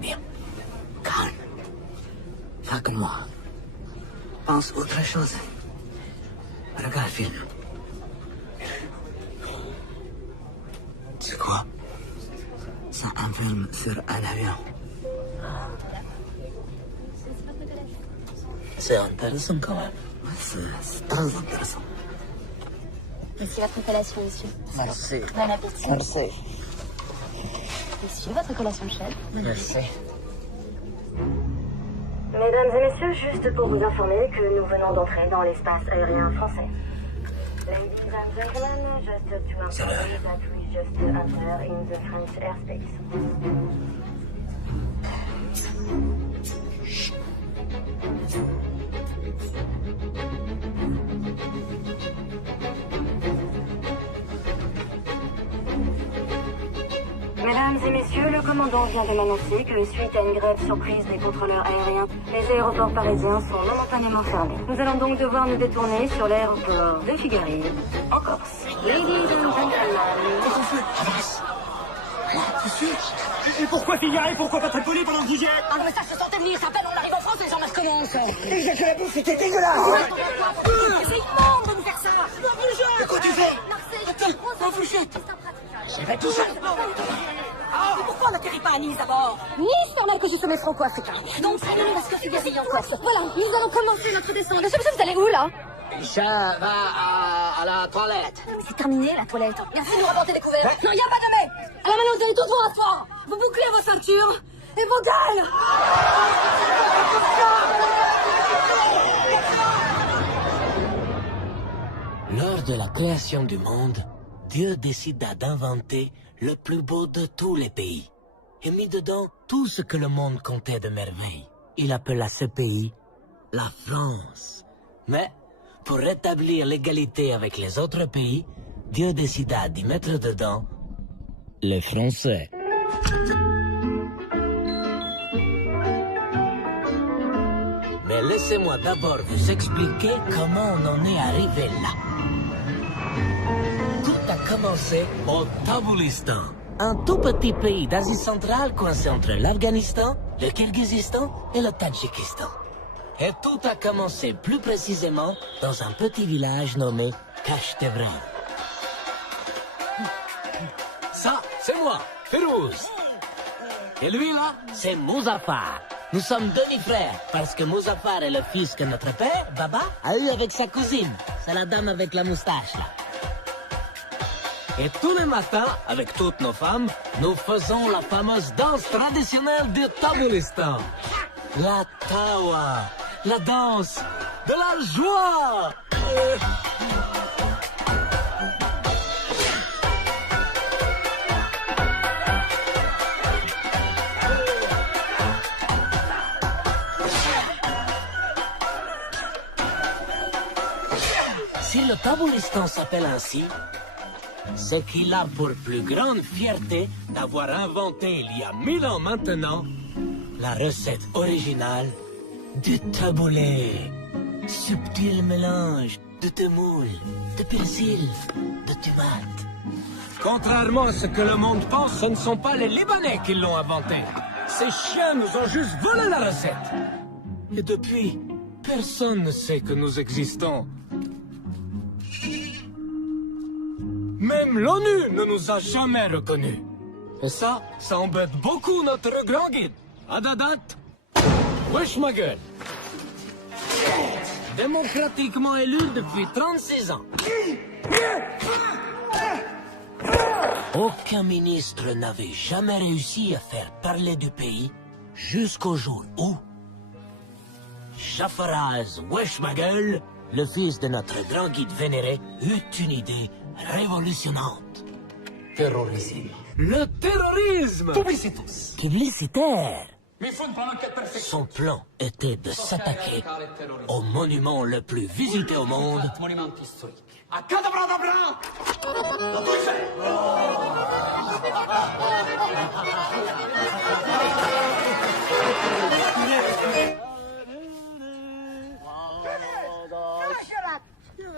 bien. Calme. Pas que moi. Pense autre chose. Regarde le film. C'est quoi? C'est un film sur un avion. C'est intéressant quand même. C'est très intéressant. Voici votre collation, monsieur. Merci. Bon appétit. Merci. Monsieur, votre collation chef. Merci. Mesdames et messieurs, juste pour vous informer que nous venons d'entrer dans l'espace aérien français. Ladies and gentlemen, just to inform you that we just enter in the French airspace. Mesdames et messieurs, le commandant vient de m'annoncer que suite à une grève surprise des contrôleurs aériens, les aéroports parisiens sont momentanément fermés. Nous allons donc devoir nous détourner sur l'aéroport de Figari, en Corse. Ladies and gentlemen. Et pourquoi Figari? Pourquoi pas Tripoli pendant que vous y êtes? Ah mais ça se sentait venir, ça peine, on arrive en France, les gens recommencent. Déjà que la bouffe était dégueulasse! C'est immonde de nous faire ça. De quoi tu fais? Attends, vous jette. J'y vais tout seul! Mais pourquoi on n'atterrit pas à Nice d'abord? Nice, normal que je sommet franco-africain. Donc, c'est nous parce que Figari en Corse. Voilà, nous allons commencer notre descente. Monsieur, vous allez où là? Je vais à la toilette. Mais c'est terminé la toilette. Merci de nous avoir été découvert. Non, il n'y a pas de mais. Alors maintenant, vous allez tous vous rasseoir. Vous bouclez vos ceintures et vos galles. Lors de la création du monde, Dieu décida d'inventer le plus beau de tous les pays et mit dedans tout ce que le monde comptait de merveilles. Il appela ce pays la France. Mais pour rétablir l'égalité avec les autres pays, Dieu décida d'y mettre dedans les Français. Mais laissez-moi d'abord vous expliquer comment on en est arrivé là. Tout a commencé au Taboulistan, un tout petit pays d'Asie centrale coincé entre l'Afghanistan, le Kirghizistan et le Tadjikistan. Et tout a commencé plus précisément dans un petit village nommé Kashtevran. Ça, c'est moi, Férouz. Et lui là, c'est Mouzaffar. Nous sommes demi-frères parce que Mouzaffar est le fils que notre père, Baba, a eu avec sa cousine. C'est la dame avec la moustache là. Et tous les matins, avec toutes nos femmes, nous faisons la fameuse danse traditionnelle du Taboulistan. La Tawa, la danse de la joie. Si le Taboulistan s'appelle ainsi, c'est qu'il a pour plus grande fierté d'avoir inventé il y a 1000 ans maintenant la recette originale du taboulé. Subtil mélange de semoule, de persil, de tomate. Contrairement à ce que le monde pense, ce ne sont pas les Libanais qui l'ont inventé. Ces chiens nous ont juste volé la recette. Et depuis, personne ne sait que nous existons. Même l'ONU ne nous a jamais reconnus. Et ça embête beaucoup notre grand guide. Adadat, wesh ma gueule. Démocratiquement élu depuis 36 ans. Aucun ministre n'avait jamais réussi à faire parler du pays jusqu'au jour où Shafaraz wesh ma gueule, le fils de notre grand guide vénéré, eut une idée révolutionnante. Terrorisme. Le terrorisme! Publicitus. Publicitaire. Mais il faut une plan d'enquête perfect. Son plan était de s'attaquer au monument le plus visité au monde, Monument historique. À Cadabradabra! Dans tout fait!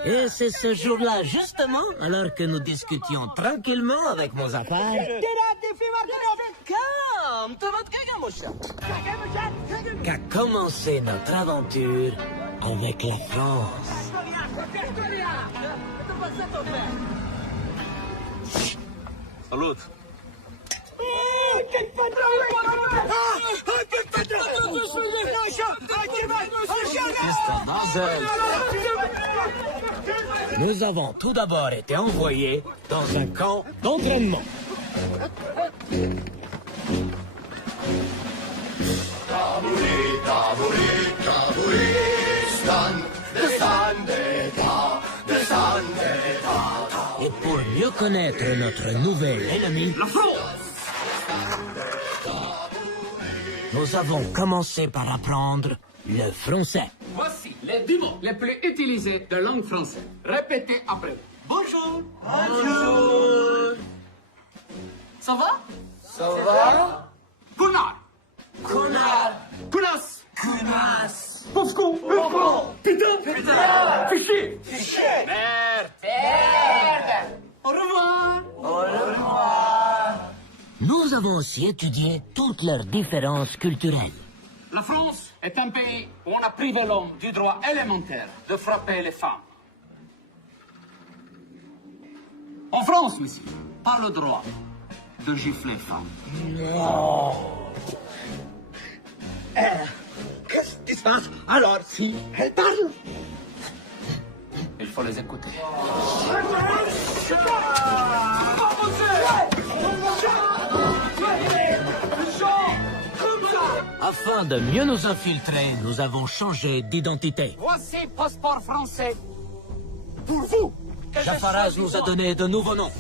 et c'est ce jour-là, justement, alors que nous discutions tranquillement avec Mouzaffar, qu'a commencé notre aventure avec la France. Salut. Nous avons tout d'abord été envoyés dans un camp d'entraînement. Et pour mieux connaître notre nouvel ennemi, La France. nous avons commencé par apprendre le français. Voici les 10 mots les plus utilisés de langue française. Répétez après. Bonjour. Bonjour. Ça va? Ça va. Connard. Connard. Connasse. Connasse. Pauvre-con. Putain. Putain. Fichier. Fichier. Merde. Merde. Au revoir. Au revoir. Nous avons aussi étudié toutes leurs différences culturelles. La France est un pays où on a privé l'homme du droit élémentaire de frapper les femmes. En France, monsieur, pas le droit de gifler les femmes. Qu'est-ce qui se passe alors si elle parle? Il faut les écouter. Afin de mieux nous infiltrer, nous avons changé d'identité. Voici passeport français. Pour vous. Jafaraz nous a donné de nouveaux noms.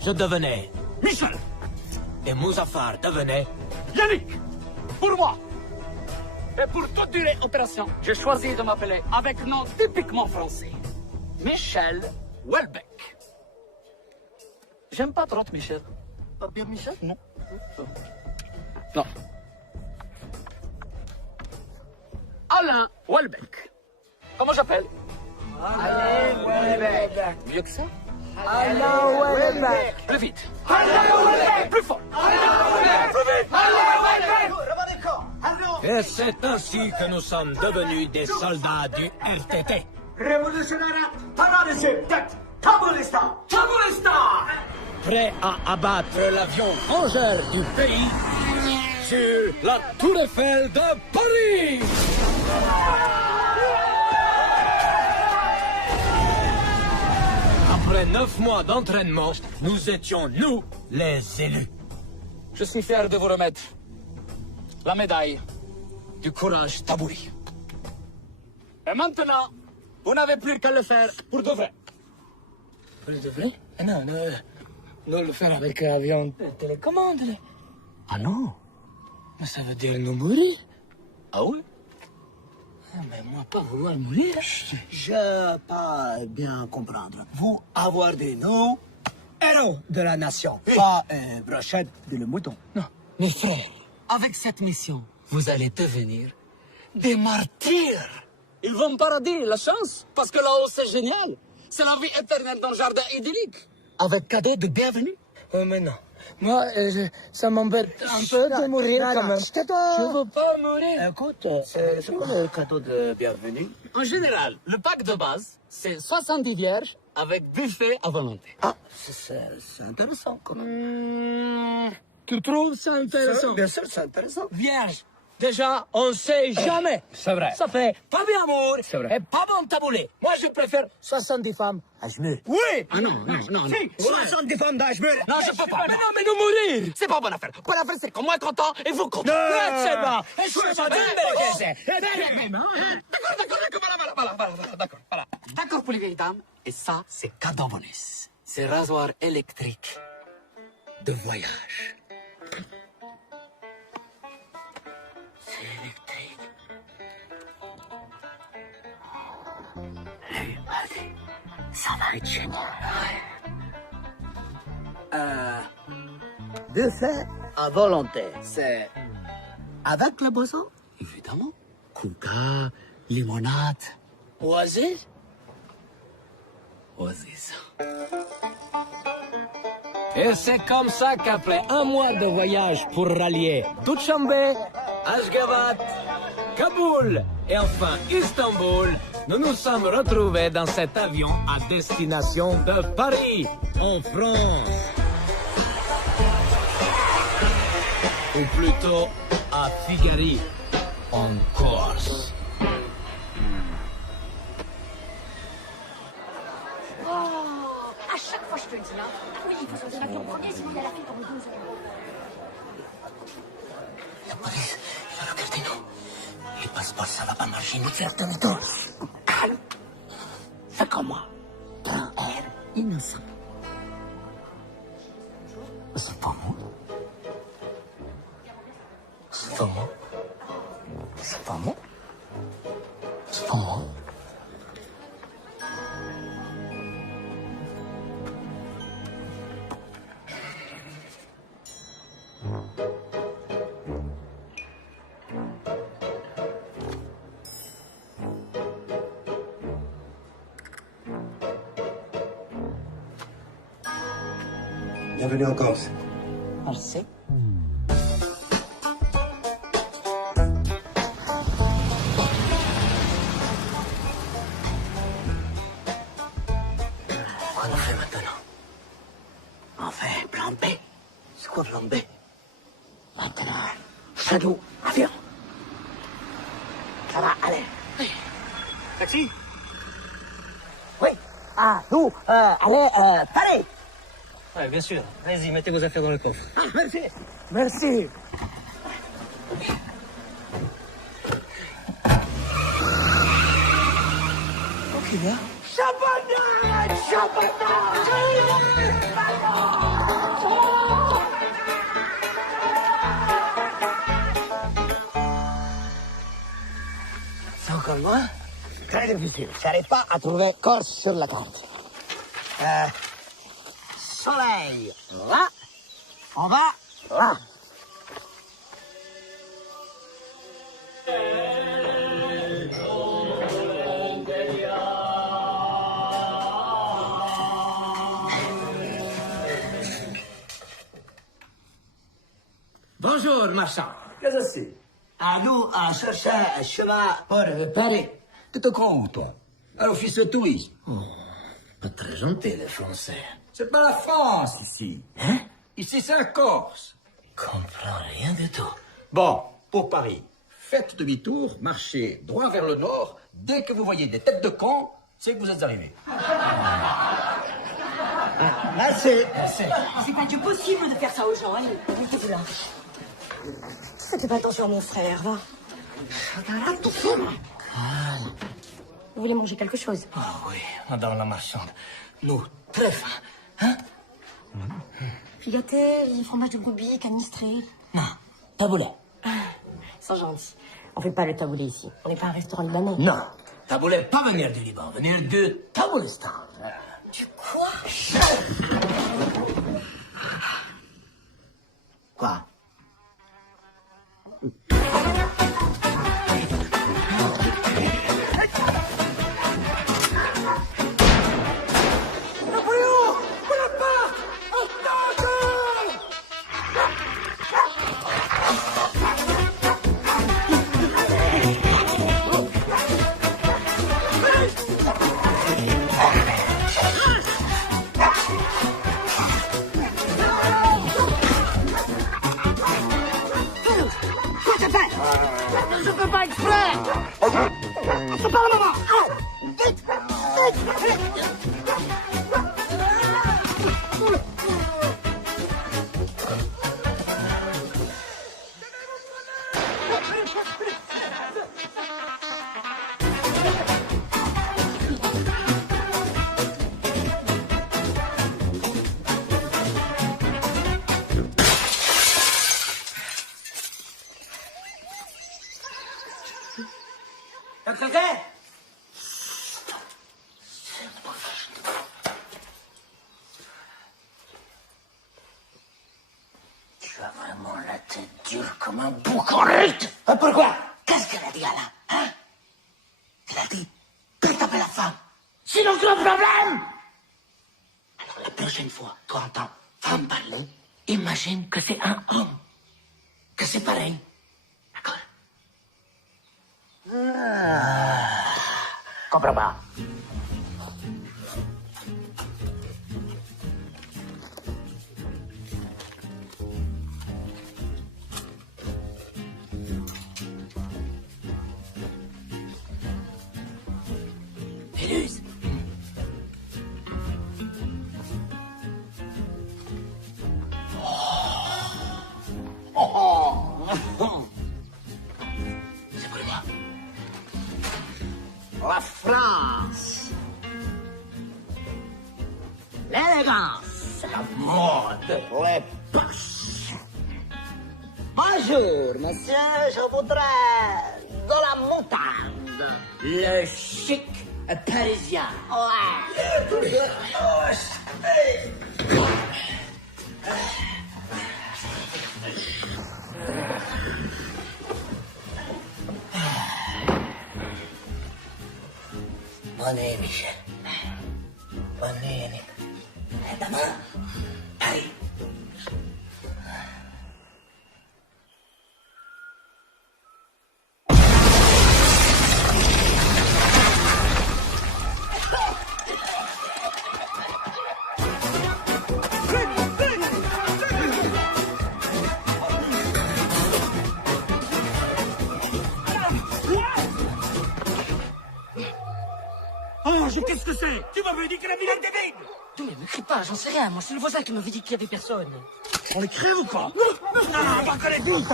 Je devenais Michel. et Mouzaffar devenait Yannick. Pour moi. Et pour toute durée opération, j'ai choisi de m'appeler avec nom typiquement français. Michel Houellebecq. J'aime pas trop Michel. Pas bien Michel? Non. Non. Alain Houellebecq. Comment j'appelle? Alain Houellebecq. Mieux que ça? Alain Houellebecq. Plus vite. Alain Houellebecq. Plus fort. Alain Houellebecq. Plus vite. Alain Houellebecq. Et c'est ainsi que nous sommes devenus des soldats du RTT. Révolutionnaire paralysé, Kabulistan. Kabulistan. Prêts à abattre l'avion vengeur du pays sur la Tour Eiffel de Paris. Après 9 mois d'entraînement, nous étions, nous, les élus. Je suis fier de vous remettre la médaille du courage tabouri. Et maintenant, vous n'avez plus qu'à le faire pour de vrai. Pour de vrai? Non, nous le faire avec l'avion télécommande. Ah non? Mais ça veut dire nous mourir. Ah oui? Mais moi, pas vouloir mourir. Je pas bien comprendre. Vous avoir des noms héros de la nation. Pas brochette de le mouton. Non. Mes frères, avec cette mission, vous allez devenir des martyrs. Ils vont au paradis, la chance, parce que là-haut, c'est génial. C'est la vie éternelle dans le jardin idyllique. Avec cadeau de bienvenue. Oh, mais non. Moi, ça m'embête un peu de mourir quand même. Je veux pas mourir. Écoute, c'est quoi le cadeau de bienvenue? En général, le pack de base, c'est 70 vierges avec buffet à volonté. Ah, c'est intéressant quand même. Tu trouves ça intéressant? Bien sûr, c'est intéressant. Vierge, déjà, on sait jamais. C'est vrai. Ça fait pas bien amour C'est vrai. et pas bon taboulé. Moi, je préfère 70 femmes à Jmur. Oui! Ah non, non, non, non. 70 femmes d'Ashmur. Non, je peux pas. Mais non, mais nous mourir. C'est pas bonne affaire. Bonne affaire, c'est que moi content et vous content. D'accord, D'accord pour les vieilles dames. Et ça, c'est cadeau bonus. C'est rasoir électrique de voyage. C'est électrique. Ça va être génial. Buffet à volonté. C'est avec la boisson? Évidemment. Coca, limonade, oasis. Oasis. Et c'est comme ça qu'après un mois de voyage pour rallier Dushanbe, Ashgabat, Kaboul et enfin Istanbul, nous nous sommes retrouvés dans cet avion à destination de Paris, en France. Ou plutôt à Figari, en Corse. À chaque fois, je te le dis, hein. Oui, il faut choisir l'avion premier, sinon il y a la file pour le 12. La police, il va regarder nous. Les passeports, ça va pas marcher, nous faire demi-tour. Calme. Fais comme moi. Prends air innocent. C'est pas moi. C'est pas moi. C'est pas moi. C'est pas moi. Bienvenue en Corse. Merci. Quoi on fait maintenant? Enfin, plan B. C'est quoi plan B? Maintenant, Shadow, avion. Ça va, allez. Taxi? Oui. Ah, nous, allez, Paris. Ouais, bien sûr. Allez-y, mettez vos affaires dans le coffre. Ah, merci. Merci. Ok, là. Champagne! C'est encore moi? Très difficile. J'arrive pas à trouver Corse sur la carte. Soleil, là. On va là. Bonjour, marchand. Qu'est-ce que c'est? Nous, on cherche un chemin pour Paris. Tu te crois où, toi? À l'office de tourisme. Pas très gentil, les Français. C'est pas la France, ici. Hein? Ici, c'est la Corse. Comprends rien du tout. Bon, pour Paris, faites demi-tour, marchez droit vers le nord. Dès que vous voyez des têtes de cons, c'est que vous êtes arrivés. Merci. C'est pas du possible de faire ça aux gens, hein. Mettez-vous là. Faites pas attention à mon frère, va. Vous voulez manger quelque chose? Ah oui, madame la marchande. Nous, très fins. Hein? Filaté, fromage de brebis, canistré. Non, taboulet. Sans gentil. On fait pas le taboulet ici. On n'est pas un restaurant libanais. Non, taboulet, pas venir du Liban, venir de Taboulistan. Du quoi? Quoi? Tu as vraiment la tête dure comme un bouc-en-rite. Pourquoi? Qu'est-ce qu'elle a dit, Alain? Hein? Elle a dit qu'elle t'appelle la femme. Sinon, c'est un problème. Alors, la prochaine fois, toi, entends, fais femme parler, imagine que c'est un homme. Que c'est pareil. D'accord? Comprends pas. Péluse. C'est pour moi. La France. L'élégance. La mode. Les poches. Bonjour, monsieur. Je voudrais de la moutarde. Le chic parisien. Ouais. Bonne nuit, Michel. Bonne nuit, Annick. Et demain, Paris. Qu'est-ce que c'est? Tu m'avais dit que la ville était vide! Mais me crie pas, j'en sais rien. Moi, c'est le voisin qui m'avait dit qu'il y avait personne. On les crève ou pas? Non, pas que les vite!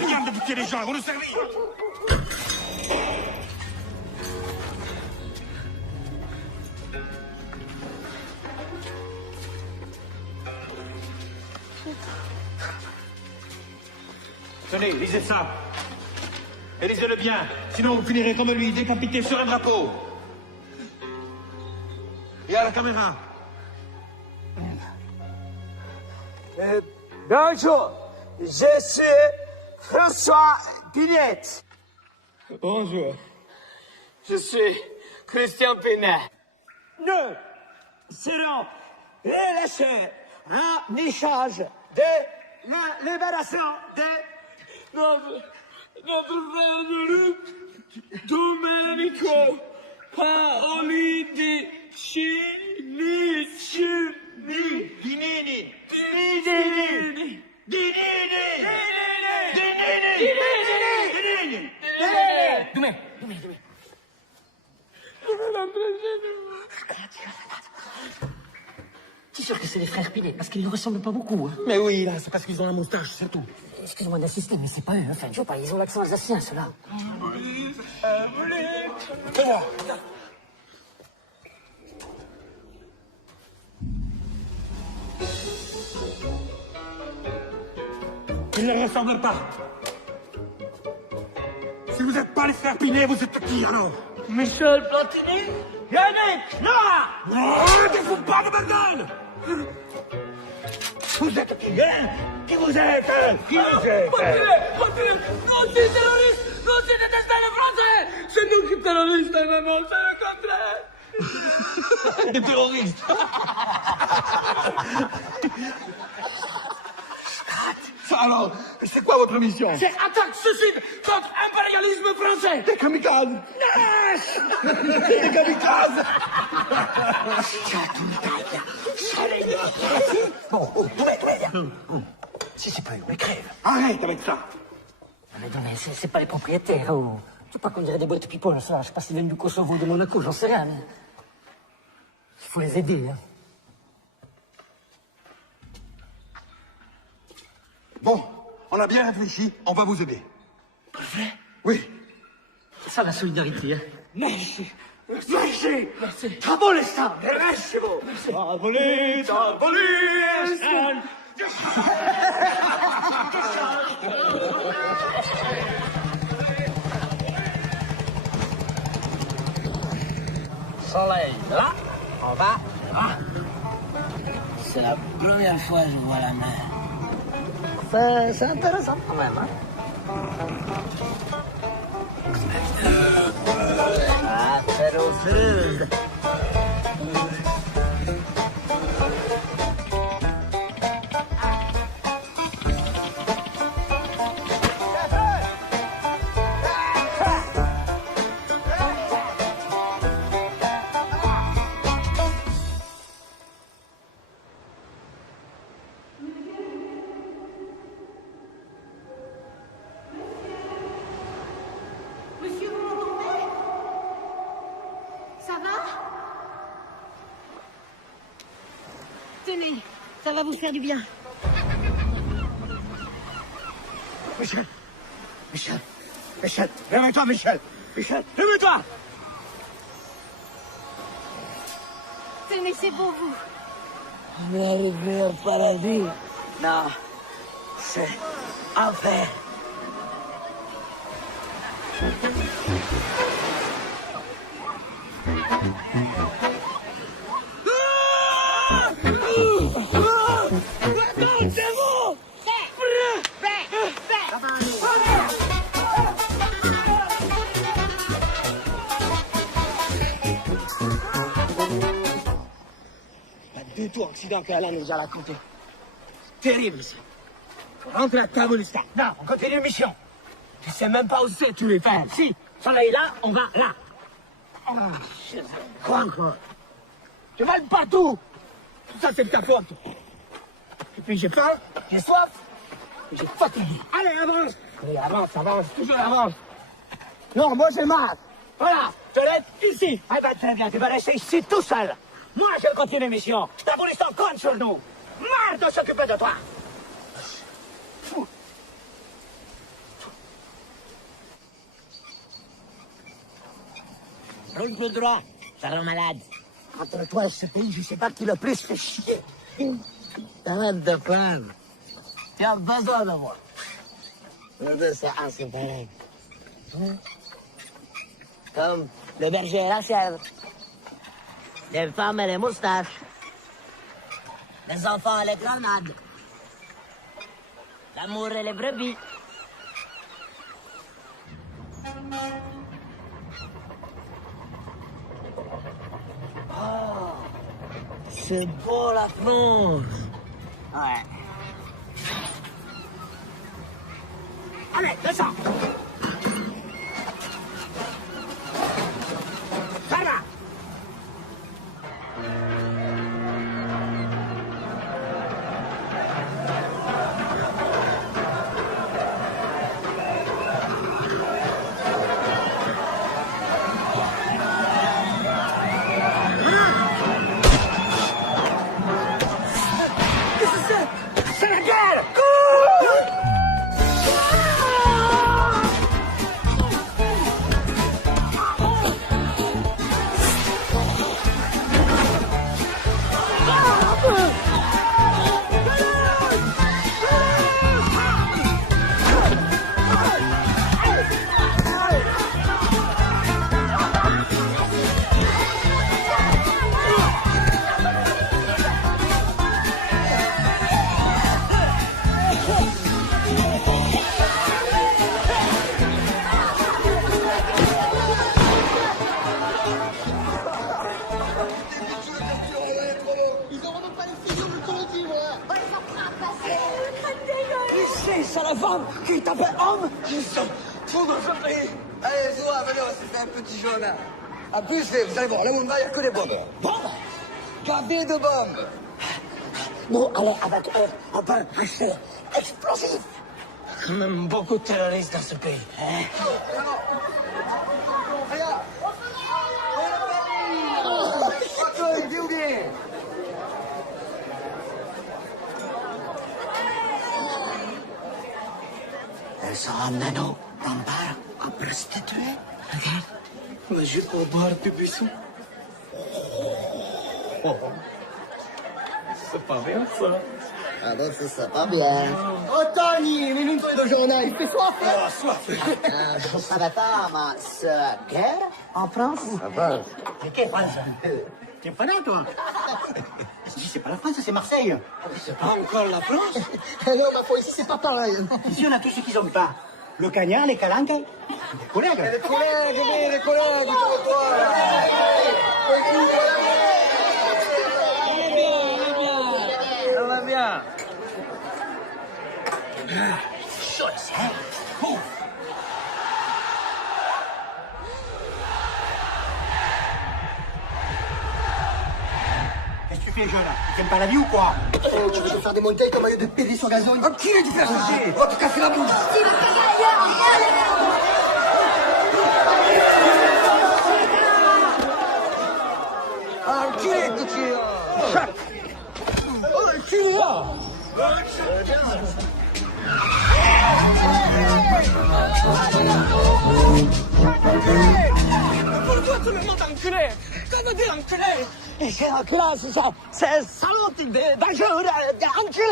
Regarde de buter les gens, ils vont nous servir! Tenez, lisez ça. Et lisez-le bien, sinon vous finirez comme lui, décapité sur un drapeau. Et à la caméra. Bonjour, je suis François Pinette. Bonjour. Je suis Christian Pinet. Nous serons relâchés en échange de la libération de Notre frère de lutte, Domenico Paolini Cini. C'est sûr que c'est les frères Pinet, parce qu'ils ne ressemblent pas beaucoup. Hein. Mais oui, là, c'est parce qu'ils ont la moustache, c'est tout. Excuse-moi d'insister, mais c'est pas eux. Enfin, je vois pas, ils ont l'accent alsacien, ceux-là. Fais-moi. Ils ne ressemblent pas. Si vous n'êtes pas les frères Pinet, vous êtes qui alors? Michel Platini. Yannick! Noah! Oh, tu fous pas de ma gueule! Vous êtes qui, hein? Qui vous êtes? Qui vous êtes? Platini. Nous aussi terroristes. Nous aussi détestons les Français. C'est nous qui terroristes, maman. C'est le contraire. Des terroristes. Alors, c'est quoi votre mission? C'est attaque suicide contre impérialisme français. Des kamikazes. Des kamikazes. Bon, tout va bien. Si c'est pas eux, mais crève. Arrête avec ça. Non, mais c'est pas les propriétaires. Oh. C'est pas qu'on dirait des boîtes people, ça. Je sais pas s'ils viennent du Kosovo ou de Monaco, j'en sais rien, mais... Il faut les aider, hein. Bon, on a bien réfléchi, on va vous aider. Pas vrai? Oui. C'est ça, la solidarité, hein. Merci. Merci. Merci. Travolesta. Merci. Travolesta. Soleil, là, en bas, là. C'est la première fois que je vois la mer. C'est intéressant quand même, hein? Apéro Sud. Tenez, ça va vous faire du bien. Michel, réveille-toi, Michel, réveille-toi. Tenez, c'est pour vous. On est arrivé au paradis. Non, c'est enfer. Du tout accident qu'Alain nous a raconté. Terrible, ça. Rentre à Kabulistan. Non, on continue mission. Je sais même pas où c'est, tu les fais. Si, soleil là, on va là. Ah, quoi encore? Tu vas partout. Tout ça, c'est de ta faute. Et puis j'ai faim, j'ai soif, et j'ai fatigué. Allez, avance. Allez, avance, toujours avance. Non, moi j'ai marre. Voilà, je laisse ici. Ah ben très bien, tu vas rester ici tout seul. Moi, je continue mission. Kabulistan compte sur nous. Marre de s'occuper de toi. Fou. Roule tout droit, ça rend malade. Entre toi et ce pays, je sais pas qui le plus fait chier. Arrête de plaindre. Tu as besoin de moi. Nous deux, c'est inséparable. Comme le berger et la chèvre. Les femmes et les moustaches. Les enfants et les grenades. L'amour et les brebis. Oh, c'est beau la France. Ouais. Allez, descends. Par là. C'est la femme qui t'appelle homme. Ils sont fous dans ce pays. Allez, Zoua, venez, on se fait un petit jeu là. En plus, vous allez voir, là où on va, il n'y a que des bombes. Bombes? Gavé de bombes. Nous, allez avec eux, on peut acheter explosifs. Quand même beaucoup de terroristes dans ce pays. Hein? Elles sont emmenées dans un bar à prostituées. Regarde, on joue au bord du buisson. Oh. C'est pas bien ça. Ah non, c'est pas bien. Oh Tony, mais nous de journal, il fait soif. Ah, soif. Je ne savais pas, mais c'est guerre En France? En France. Mais quelle France? Tu es pas toi? C'est pas la France, c'est Marseille. C'est pas encore la France? Non, ma foi, ici, c'est pas pareil. Ici, on a tout ce qu'ils ont pas. Le cagnard, les calanques, les collègues. Les collègues, toi. Ça va bien. Chouette, hein? Ouf. Qu'est-ce que tu fais, jeune? Tu t'aimes pas la vie ou quoi? Tu veux te faire démonter comme maillot de pédé sur gazon? Enculé du faire chercher! Oh, tu casses la bouche! Enculé, tout de suite! enculé. Pourquoi tout le monde enculé? Qu'est-ce que veut dire enculé? C'est enculé, c'est ça. C'est salaud, dangereux, enculé.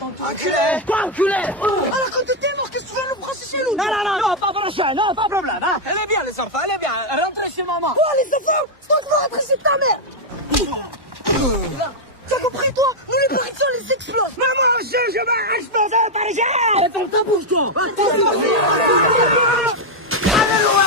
Enculé. Quoi enculé? Alors quand t'étais mort, qu'est-ce que tu veux nous brasser chez nous? Non, pas brasser, non, pas de problème. Hein. Elle est bien les enfants, elle est bien. Rentrez chez maman. Quoi les enfants? Donc vous rentrez chez ta mère. T'as compris toi? Nous les parisons les explosent. Maman, je vais exploser les parisiens. Et ferme ta bouche toi. Allez loin.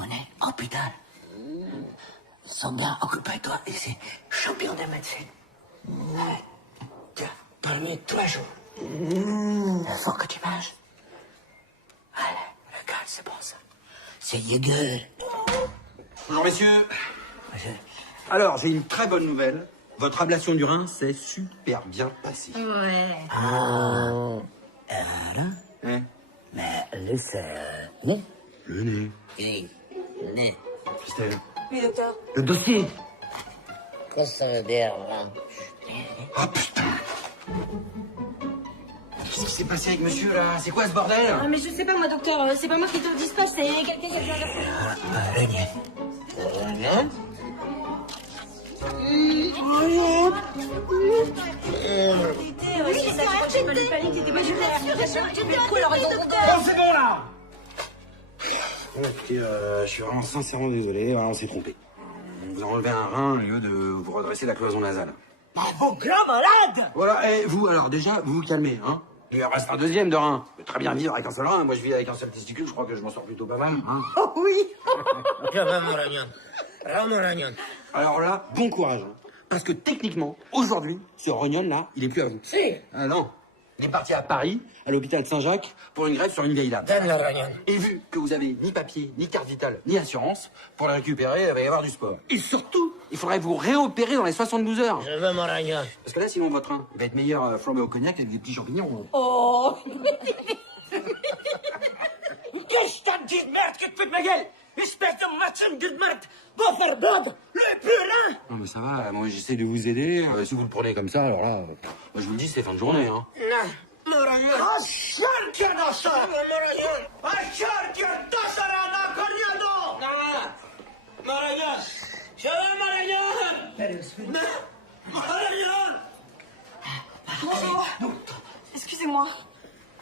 On est hôpital. Ils sont bien occupés, toi, ici. Champion de médecine. Tiens, dormi 3 jours. Il faut que tu manges. Allez, regarde, c'est bon ça. C'est Jäger. Bonjour messieurs. Alors, j'ai une très bonne nouvelle. Votre ablation du rein s'est super bien passée. Ouais. Ah. Hein? Mais lui, c'est... nez. Le nez. Oui, nez. Christelle. Oui, docteur. Le dossier. Qu'est-ce que ça veut dire, là? Ah putain. Qu'est-ce qui s'est passé avec monsieur, là? C'est quoi ce bordel? Ah, mais je sais pas, moi, docteur. C'est pas moi qui te le dispatche, c'est quelqu'un qui a besoin de... Le nez. Bon, c'est bon, là. Écoutez, je suis vraiment sincèrement désolé, on s'est trompé. On vous a enlevé un rein au lieu de vous redresser la cloison nasale. Vos grands malades. Voilà, et vous, alors déjà, vous vous calmez, hein. Il en reste un deuxième de rein. Vous pouvez très bien vivre avec un seul rein. Moi, je vis avec un seul testicule, je crois que je m'en sors plutôt pas mal, hein. Oh oui. Je veux mon ragnon. Rends mon ragnon. Alors là, bon courage, hein. Parce que techniquement, aujourd'hui, ce rognon-là, il est plus à vous. Si. Ah non. Il est parti à Paris, à l'hôpital de Saint-Jacques, pour une greffe sur une vieille dame. Donne le ragnon. Et vu que vous avez ni papier, ni carte vitale, ni assurance, pour la récupérer, il va y avoir du sport. Et surtout, il faudrait vous réopérer dans les 72 heures. Je veux mon ragnon. Parce que là, sinon, votre rein va être meilleur flambé au cognac avec des petits champignons. Oh. Qu'est-ce que t'as dit de merde que tu fais de ma gueule? Espèce de machin de merde. Va faire bande. Le purin. Non mais ça va, moi j'essaie de vous aider. Si vous le prenez comme ça, alors là, moi je vous le dis, c'est fin de journée, hein. Non. Moragnon. Ah, cerca nostra. Moragnon. Ah, cerca tassarana corriado. Non. Moragnon. Je veux Moragnon. Non. Moragnon. Bonjour. Excusez-moi,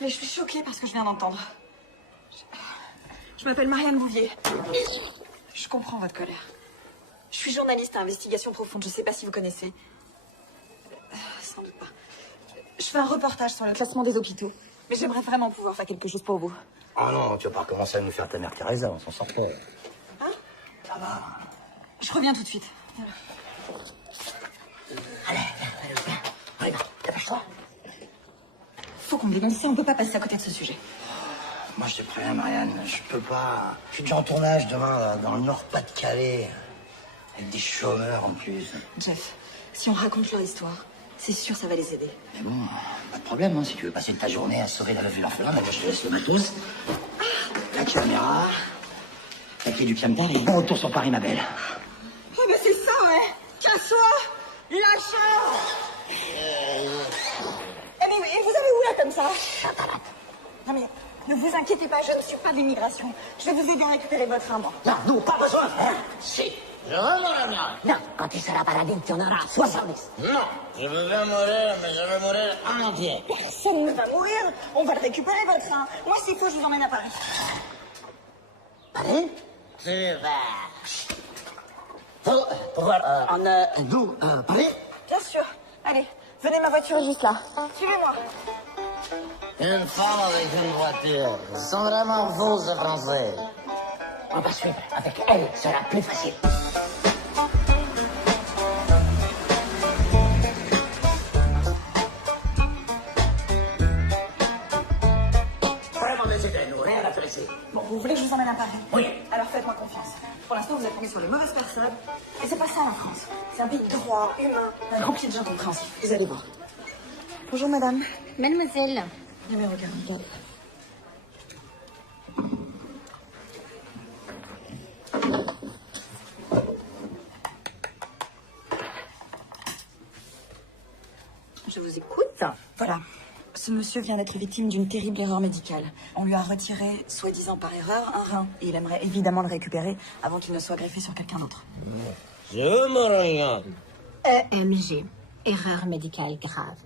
mais je suis choquée par ce que je viens d'entendre. Je m'appelle Marianne Bouvier. Je comprends votre colère. Je suis journaliste à Investigation Profonde, je sais pas si vous connaissez. Sans doute pas. Je fais un reportage sur le classement des hôpitaux. Mais j'aimerais vraiment pouvoir faire quelque chose pour vous. Oh non, tu vas pas recommencer à nous faire ta mère Teresa, on s'en sort pas. Hein? Ça va. Je reviens tout de suite. Allez, viens. Regarde, dépêche-toi. Faut qu'on dénonce ça, on peut pas passer à côté de ce sujet. Moi, je te préviens, Marianne, je peux pas. Je suis déjà en tournage demain, là, dans le Nord-Pas-de-Calais. Avec des chômeurs, en plus. Jeff, si on raconte leur histoire, c'est sûr ça va les aider. Mais bon, pas de problème, hein, si tu veux passer ta journée à sauver la veuve et l'orphelin, moi, je te laisse le matos, la caméra, la clé du camtar et bon retour sur Paris, ma belle. Oh, mais c'est ça, ouais. Casse-toi. Lâche. Eh, mais vous avez où, là, comme ça? Non, mais ne vous inquiétez pas, je ne suis pas d'immigration. Je vais vous aider à récupérer votre rein. Non, nous, pas besoin, hein. Si. Je veux mourir. Non, quand tu seras paradis, tu en auras 70. Non, je veux bien mourir, mais je veux mourir en entier. Personne ne va mourir. On va le récupérer, votre rein. Moi, s'il faut, je vous emmène à Paris. Paris? Super. Pour voir, d'où, Paris? Bien sûr. Allez, venez, ma voiture est juste là. Suivez-moi. Une femme avec une voiture. Ils sont vraiment faux, ce français. On va suivre. Avec elle, sera plus facile. tombé sur les mauvaises personnes. Et c'est pas ça la France. C'est un pays droit, humain, rempli de gens compréhensifs. Vous allez voir. Bonjour madame. Mademoiselle. Numéro 44. Je vous écoute. Voilà. Ce monsieur vient d'être victime d'une terrible erreur médicale. On lui a retiré, soi-disant par erreur, un rein. Et il aimerait évidemment le récupérer avant qu'il ne soit greffé sur quelqu'un d'autre. Je me regarde. EMG. Erreur médicale grave.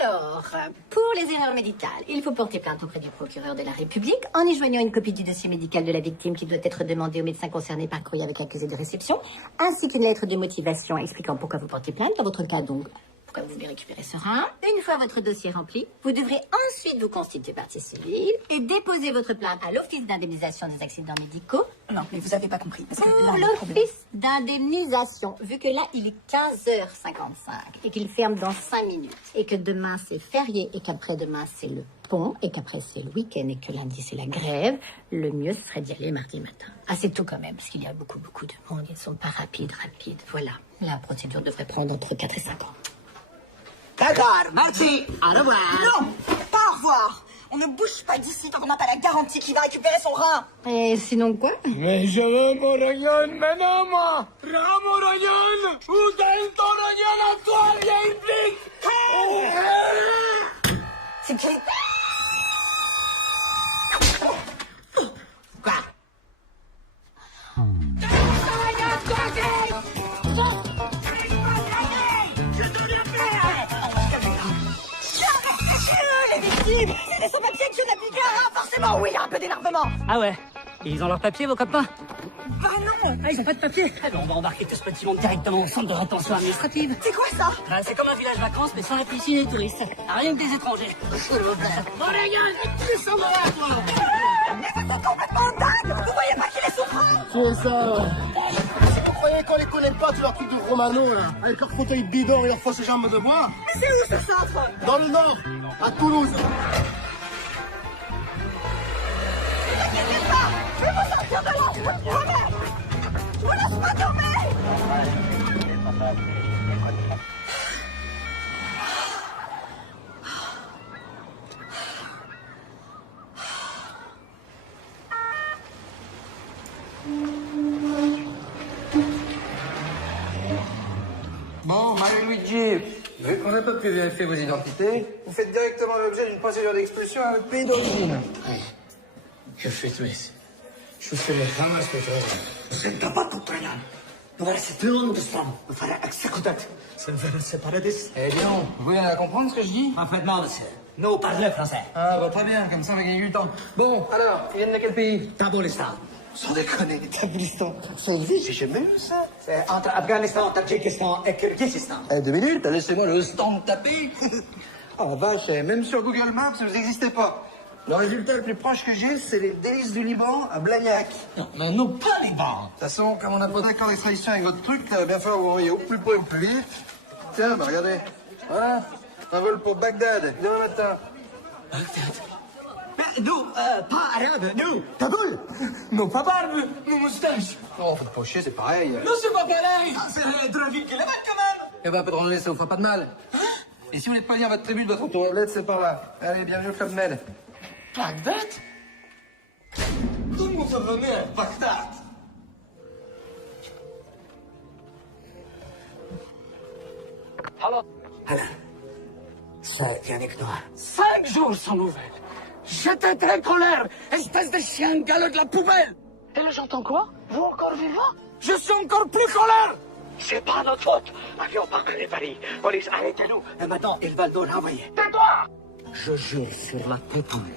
Alors, pour les erreurs médicales, il faut porter plainte auprès du procureur de la République en y joignant une copie du dossier médical de la victime qui doit être demandée au médecin concerné par courrier avec accusé de réception, ainsi qu'une lettre de motivation expliquant pourquoi vous portez plainte, dans votre cas donc, pourquoi vous voulez récupérer ce rein. Une fois votre dossier rempli, vous devrez ensuite vous constituer partie civile et déposer votre plainte à l'Office d'indemnisation des accidents médicaux. Non, mais vous avez pas compris. Parce que Pour là, il y a un problème. l'Office d'indemnisation, vu que là, il est 15h55 et qu'il ferme dans 5 minutes, et que demain, c'est férié, et qu'après-demain, c'est le pont, et qu'après, c'est le week-end, et que lundi, c'est la grève, le mieux, ce serait d'y aller mardi matin. Ah, c'est tout quand même, parce qu'il y a beaucoup de monde. Ils ne sont pas rapides. Voilà. La procédure devrait prendre entre 4 et 5 ans. D'accord, merci. Au revoir. Non, pas au revoir. On ne bouge pas d'ici tant qu'on n'a pas la garantie qu'il va récupérer son rein. Et sinon quoi? Mais je veux mon rayon maintenant, moi. Rends mon rayon. Où donne ton rayon à toi, vieille flic? C'est qui? Quoi? Les victimes, c'est les sans-papiers qui ont appliqué un rein, forcément. Oui, il y a un peu d'énervement. Ah ouais. Ils ont leur papier, vos copains? Bah non. Ah, ils ont pas de papier? Eh ben, on va embarquer tout ce petit monde directement au centre de rétention administrative. C'est quoi ça? Ah, c'est comme un village vacances, mais sans la piscine et les touristes. Ah, rien que des étrangers. Bon, les gars, tu s'en vas, toi! Mais vous êtes complètement dingue. Vous voyez pas qu'il est souffrant? C'est ça, ouais. Vous croyez qu'on les connaît pas, tous leurs trucs de romano, là, avec leurs fauteuils bidons et leurs fausses jambes de bois? Mais c'est où ce centre? Dans le nord, à Toulouse. N'inquiétez pas. Je vais vous sortir de là, je vous le promets. Je vous laisse pas tomber. Bon, Marie-Luigi, vu qu'on n'a pas pu vérifier vos identités, vous faites directement l'objet d'une procédure d'expulsion à votre pays d'origine. Je suis suisse. Je suis le fameux suisse. Senta patutrayan. Nu vara se tâlând de slam. Nu vara executat. Să-l vără separadis. Eh bien, vous voulez la comprendre ce que je dis? Parfaitement, monsieur. Nous parlons français. Ah, bah très bien, comme ça on va gagner du temps. Bon, alors, ils viennent de quel pays? Tabolistan. Sans déconner, Tabolistan. Ça existe, j'ai jamais vu ça. C'est entre Afghanistan, Tadjikistan et Kyrgyzstan. Eh, 2 minutes, laissez-moi le stand taper. Oh la vache, même sur Google Maps, vous n'existez pas. Le résultat le plus proche que j'ai, c'est les délices du Liban à Blagnac. Non, mais nous pas les bancs. De toute façon, comme on n'a pas d'accord d'extradition avec votre truc, il va bien falloir vous envoyer au plus près, au plus vite. Tiens, bah regardez. Voilà, un vol pour Bagdad, demain matin. Mais nous, pas arabes, nous, Taboul. Nous, pas barbe, nous, moustache. Oh, faites pas chier, c'est pareil. Non, c'est pas pareil. C'est un vie qui est là-bas, quand même. Eh ben, un peu de randonnée, ça vous fera pas de mal. Et si vous voulez pas lire votre tribu de votre toilette, c'est par là. Allez, bienvenue au Club Med. Bagdad? D'où vous venez à Bagdad? Alors, C'est Yannick Noir. 5 jours sans nouvelles. J'étais très colère, espèce de chien galeux de la poubelle. Et là, j'entends quoi? Vous encore vivant? Je suis encore plus colère. C'est pas notre faute. Avion parcouru Paris. Police, arrêtez-nous. Et maintenant, ils veulent nous renvoyer. Tais-toi! Je jure sur la tête en l'air.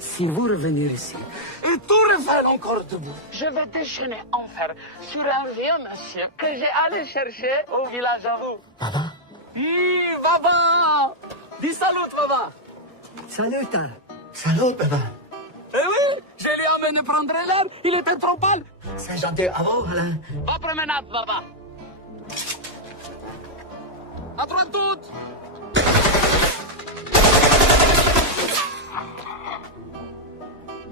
Si vous revenez ici, Et tout refait encore debout. Je vais déchaîner en fer sur un vieux monsieur que j'ai allé chercher au village à vous. Baba? Baba! Dis salut, Baba! Salut, hein. Salut, Baba. Eh oui, je lui ai amené prendre l'air, il était trop pâle. C'est gentil à vous, Alain. Va promenade, Baba. À toi toutes.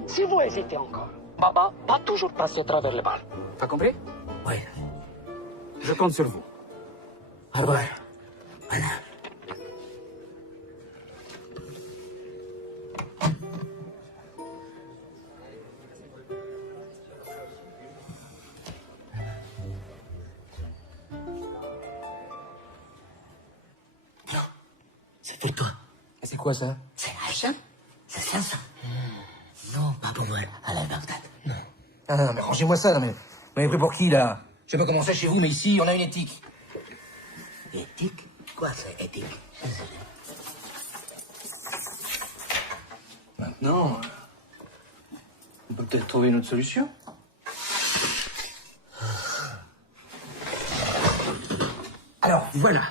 Si vous hésitez encore, Baba va toujours passer à travers les balles. T'as compris? Oui. Je compte sur vous. Au revoir. Voilà. C'est pour toi. C'est quoi ça? C'est Aïcha? C'est 500. Non, pas pour moi, à la Bagdad. Non. Ah non, mais rangez-moi ça, non mais... Vous m'avez pris pour qui, là? Je sais pas comment c'est chez vous, mais ici, on a une éthique. Éthique? Quoi, c'est éthique? Maintenant, on peut peut-être trouver une autre solution. Alors, voilà.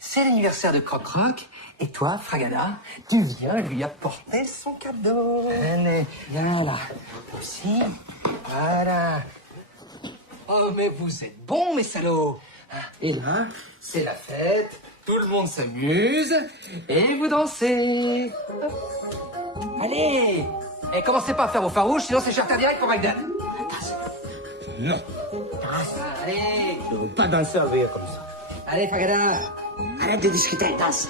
C'est l'anniversaire de Croc-Croc. Et toi, Fragada, tu viens lui apporter son cadeau. Allez, viens là. Aussi. Voilà. Oh, mais vous êtes bons, mes salauds. Et là, c'est la fête. Tout le monde s'amuse. Et vous dansez. Allez. Et commencez pas à faire vos farouches, sinon c'est charter direct pour Bagdad. Non. Allez. Je veux pas danser avec comme ça. Allez, Fragada. Arrête de discuter, danse.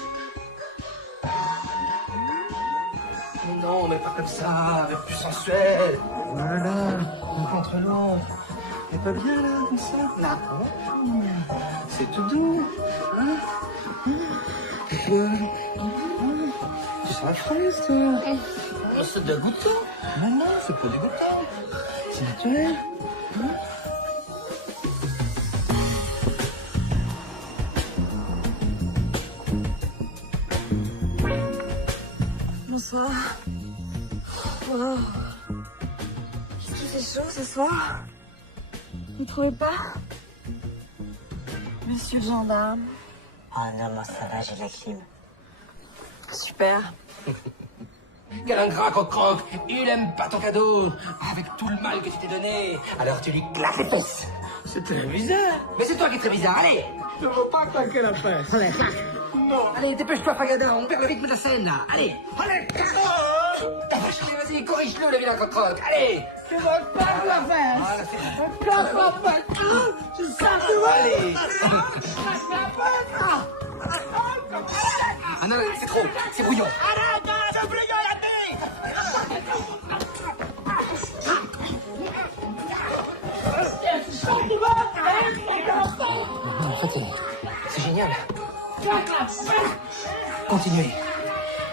Mais non, mais pas comme ça, mais plus sensuel. Voilà, l'un contre l'autre. T'es pas bien là, comme ça? Non. C'est tout doux. Hein? Tu sens la fraise, toi? C'est dégoûtant. Non, c'est pas dégoûtant. C'est naturel. Hein? Bonsoir. Wow. Qu'est-ce qu'il fait chaud ce soir? Vous trouvez pas? Monsieur le gendarme. Oh non, moi ça va, j'ai la clim. Super. Quel ingrat, Croc-Croc. Il aime pas ton cadeau. Avec tout le mal que tu t'es donné. Alors tu lui claques les fesses. C'est très bizarre. Mais c'est toi qui es très bizarre, allez. Je veux pas claquer la fesse. Allez, non. Allez, dépêche-toi, Fragada, on perd le rythme de la scène, là. Allez, allez. Allez, vas-y, corrige-le, le vilain Croc-Croc. Allez. Tu veux pas la fesse. Voilà, c'est... Claque la fesse. Tu sais que tu veux. Allez. Claque la fesse. Ah non, c'est trop, c'est brouillon. Arrête, c'est brillant la nuit. Non, en fait, c'est génial. Continuez.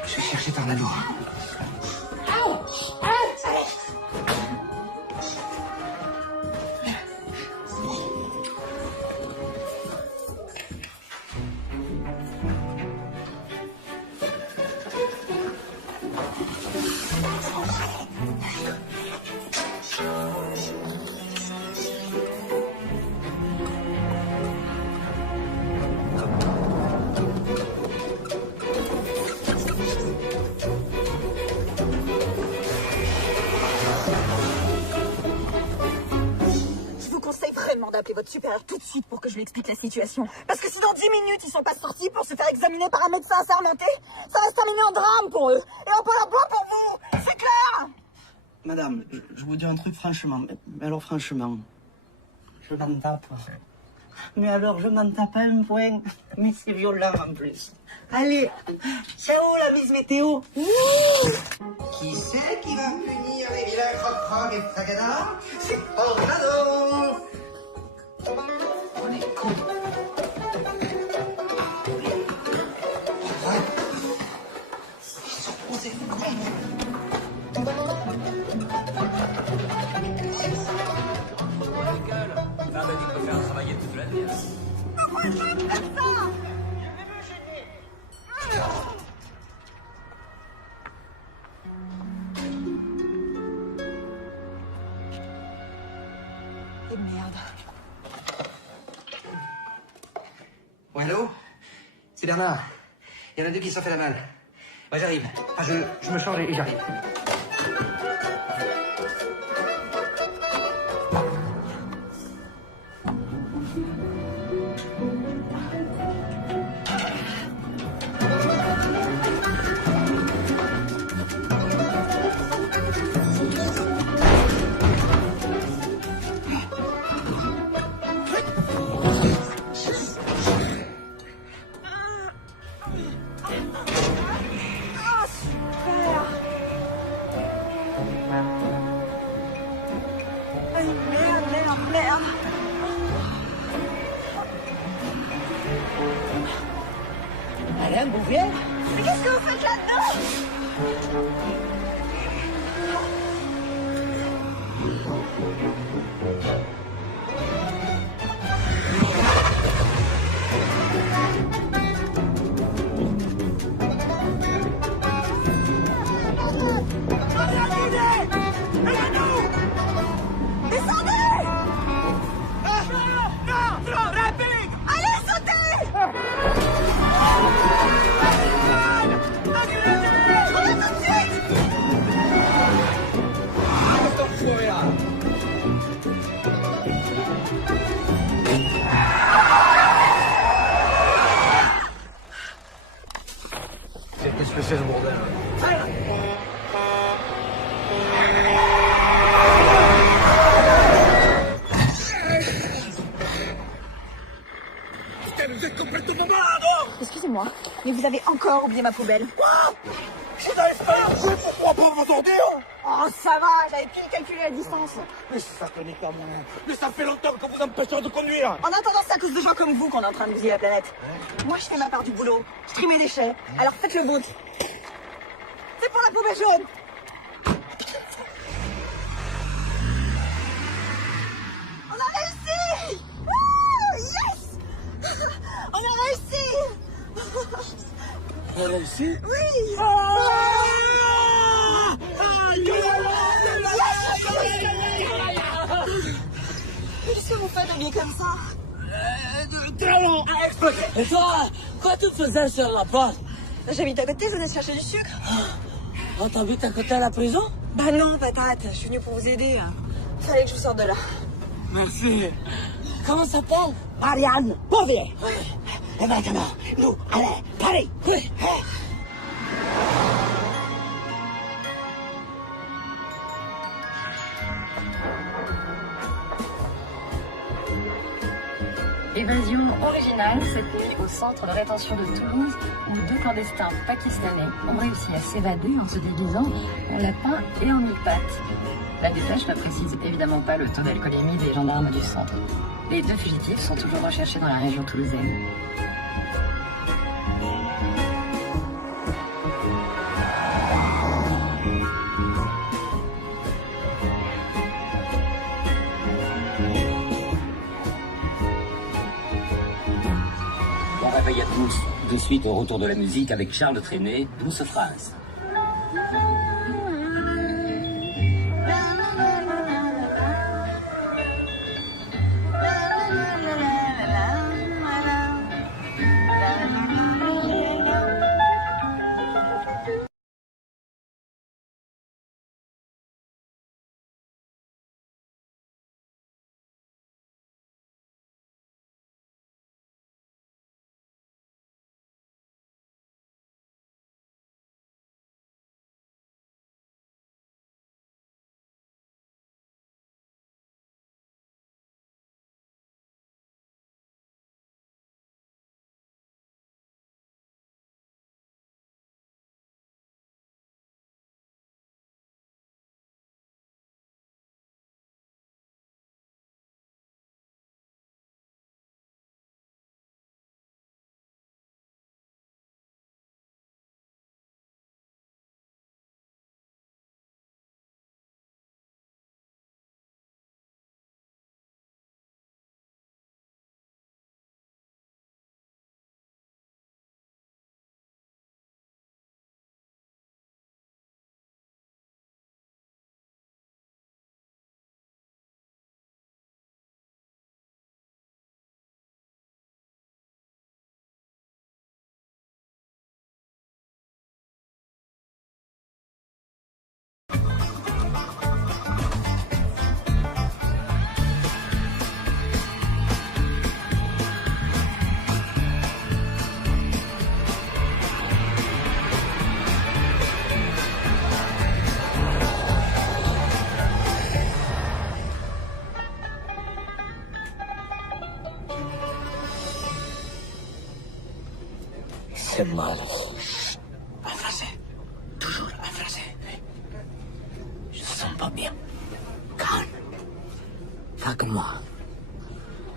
Je vais chercher Tornado. Je vous conseille vraiment d'appeler votre supérieur tout de suite pour que je lui explique la situation. Parce que si dans 10 minutes ils sont pas sortis pour se faire examiner par un médecin assermenté, ça va se terminer en drame pour eux. Et en pas la boîte pour vous. C'est clair? Madame, je vous dis un truc franchement. Mais alors franchement, je m'en tape. Mais alors je m'en tape à un point. Mais c'est violent en plus. Allez, ciao la mise météo. Qui c'est qui va punir les vilains Croc-Croc et Fragada? C'est Tornado. On est con. Ils sont posés cons. Et merde. Ouais, allô? C'est Bernard. Il y en a deux qui se sont fait la malle. Moi, j'arrive. Enfin, je me change et j'arrive. Madame Bouvière? Mais qu'est-ce que vous faites là-dedans? Qu'est-ce que c'est ce bordel? Putain, vous êtes complètement malade! Excusez-moi, mais vous avez encore oublié ma poubelle. Quoi? Je suis dans l'espace! Pourquoi pas vous ordures? Oh, ça va, j'avais pile calculé la distance. Mais ça connaît quand même. Mais ça fait longtemps que vous empêchez de conduire. En attendant, c'est à cause de gens comme vous qu'on est en train de bousiller la planète. Moi, je fais ma part du boulot. Je trie mes déchets. Alors faites le vôtre. C'est pour la poubelle jaune. On a réussi! Oh, yes! On a réussi! On a réussi? Oui! Qu'est-ce que vous faites habillé comme ça? Talon a explosé. Et toi, quoi tu faisais sur la porte? J'habite à côté, venez chercher du sucre. Oh, t'habites à côté de la prison? Bah non, patate, je suis venue pour vous aider. Fallait que je vous sorte de là. Merci. Comment ça s'appelle? Ariane Bouvier. Et maintenant, nous, allez, Paris. Oui. Évasion originale cette nuit au centre de rétention de Toulouse où deux clandestins pakistanais ont réussi à s'évader en se déguisant en lapin et en mille-pattes. La dépêche ne précise évidemment pas le taux d'alcoolémie des gendarmes du centre. Les deux fugitifs sont toujours recherchés dans la région toulousaine. Bon réveil à tous. De suite au retour de la musique avec Charles Trenet, Douce Phrase. C'est mal. Un français. Toujours un français. Je ne sens pas bien. Calme. Pas comme moi.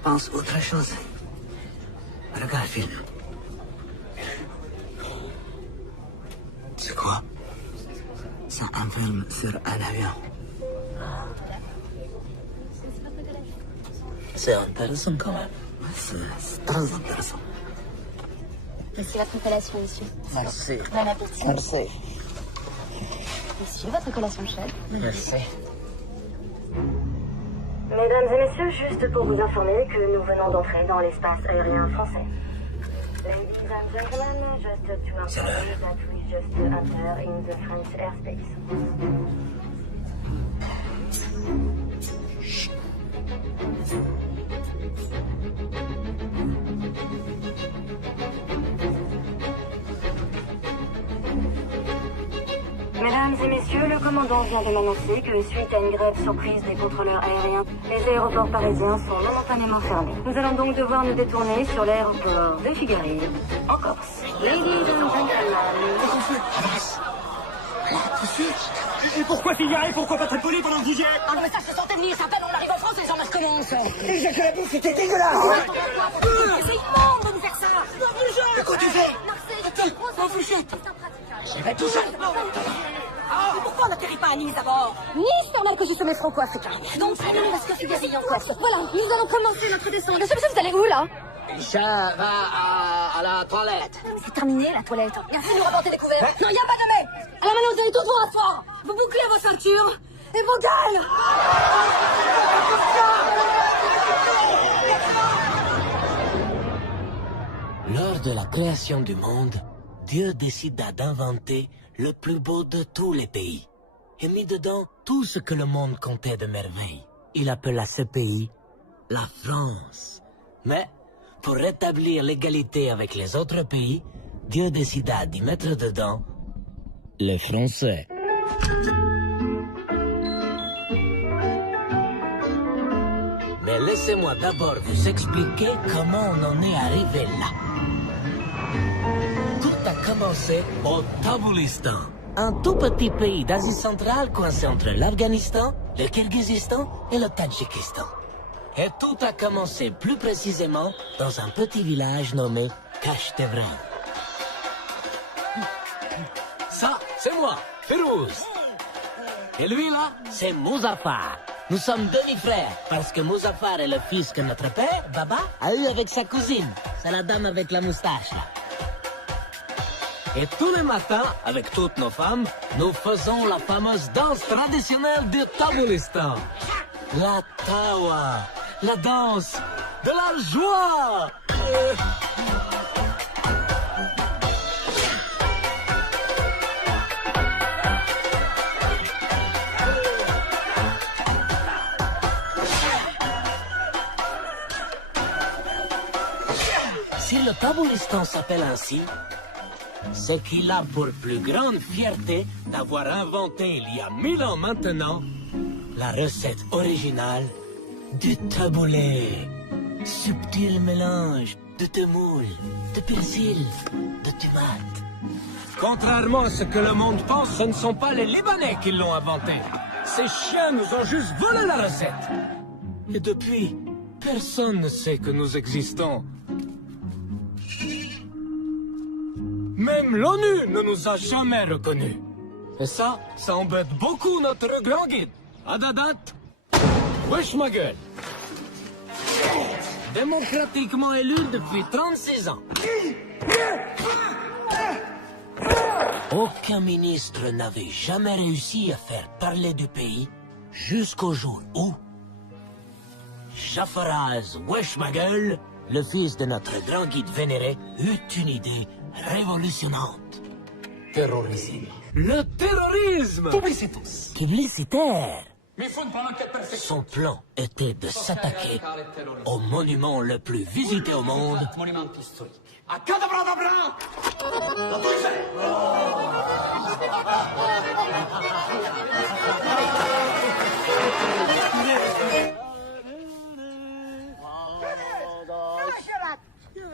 Pense autre chose. Regarde, film. C'est quoi? C'est un film sur un avion. C'est intéressant quand même. C'est très intéressant. Voici votre collation, monsieur. Merci. Bon appétit. Merci. Monsieur, votre collation chaude. Merci. Mesdames et messieurs, juste pour vous informer que nous venons d'entrer dans l'espace aérien français. Ladies and gentlemen, just to inform you that we just enter in the French airspace. Mesdames et messieurs, le commandant vient de m'annoncer que suite à une grève surprise des contrôleurs aériens, les aéroports parisiens sont momentanément fermés. Nous allons donc devoir nous détourner sur l'aéroport de Figari, en Corse. Ladies and gentlemen. Et pourquoi Figari? Pourquoi pas Tripoli pendant que j'y ai? Ah non mais ça se sentait venir, ça peine, on arrive en France et les gens recommencent. Déjà que la bouffe c'était dégueulasse! C'est immonde de nous faire ça. Qu'est-ce que tu fais? Non, Fouchette. Je vais tout seul! Mais pourquoi on n'atterrit pas à Nice d'abord? Nice, normal que j'y sommet franco-africain. Donc, c'est nous parce que Figari en Corse. Voilà, nous allons commencer notre descente. Monsieur, vous allez où là? Isha va à la toilette. C'est terminé la toilette. Merci de nous rapporter des couverts. Non, il n'y a pas de mais. Alors maintenant, vous allez tous vous rasseoir. Vous bouclez vos ceintures et vos gales. Lors de la création du monde, Dieu décida d'inventer le plus beau de tous les pays et mit dedans tout ce que le monde comptait de merveilles. Il appela ce pays la France. Mais pour rétablir l'égalité avec les autres pays, Dieu décida d'y mettre dedans les Français. Mais laissez-moi d'abord vous expliquer comment on en est arrivé là. Tout a commencé au Tabulistan, un tout petit pays d'Asie centrale coincé entre l'Afghanistan, le Kirghizistan et le Tadjikistan. Et tout a commencé plus précisément dans un petit village nommé Kashtevran. Ça, c'est moi, Férouz. Et lui là, c'est Mouzaffar. Nous sommes demi-frères, parce que Mouzaffar est le fils que notre père, Baba, a eu avec sa cousine. C'est la dame avec la moustache là. Et tous les matins, avec toutes nos femmes, nous faisons la fameuse danse traditionnelle du Tabulistan. La Tawa, la danse de la joie. Si le Tabulistan s'appelle ainsi, c'est qu'il a pour plus grande fierté d'avoir inventé il y a 1000 ans maintenant la recette originale du taboulé. Subtil mélange de semoule, de persil, de tomate. Contrairement à ce que le monde pense, ce ne sont pas les Libanais qui l'ont inventé. Ces chiens nous ont juste volé la recette. Et depuis, personne ne sait que nous existons. Même l'ONU ne nous a jamais reconnus. Et ça embête beaucoup notre grand guide. Adadat, wesh ma gueule. Démocratiquement élu depuis 36 ans. Aucun ministre n'avait jamais réussi à faire parler du pays jusqu'au jour où Jafaraz wesh ma gueule, le fils de notre grand guide vénéré, eut une idée révolutionnante. Terrorisme. Le terrorisme! Publicitaire. Mais il faut une prendre enquête perfecte. Son plan était de s'attaquer au monument le plus visité au monde. Monument historique. À Cadabradabra! La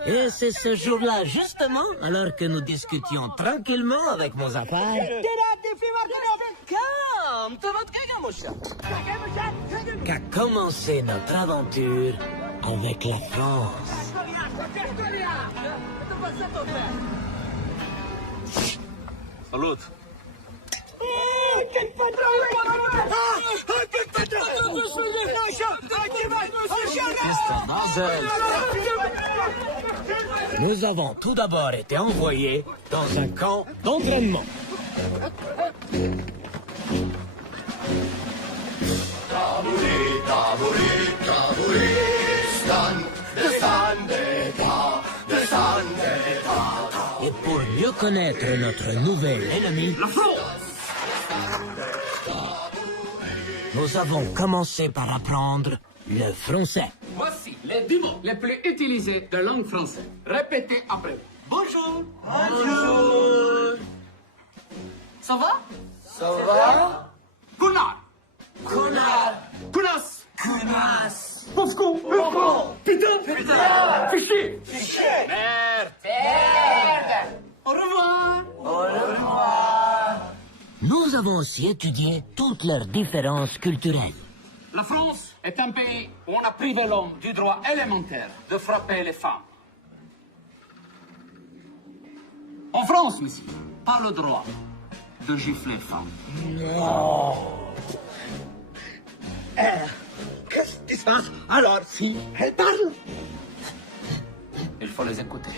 Et c'est ce jour-là, justement, alors que nous discutions tranquillement avec Mouzaffar, qu'a commencé notre aventure avec la France. Salut. Nous avons tout d'abord été envoyés dans un camp d'entraînement. Et pour mieux connaître notre nouvel ennemi, nous avons commencé par apprendre le français. Voici les 10 mots les plus utilisés de langue française. Répétez après. Bonjour. Bonjour. Ça va? Ça va? Connard. Connard. Connasse. Connasse. Pauvre con. Putain. Fichier. Merde. Au revoir. Au revoir. Nous avons aussi étudié toutes leurs différences culturelles. La France est un pays où on a privé l'homme du droit élémentaire de frapper les femmes. En France, monsieur, pas le droit de gifler les femmes. Non. Qu'est-ce qui se passe alors si elle parle? Il faut les écouter.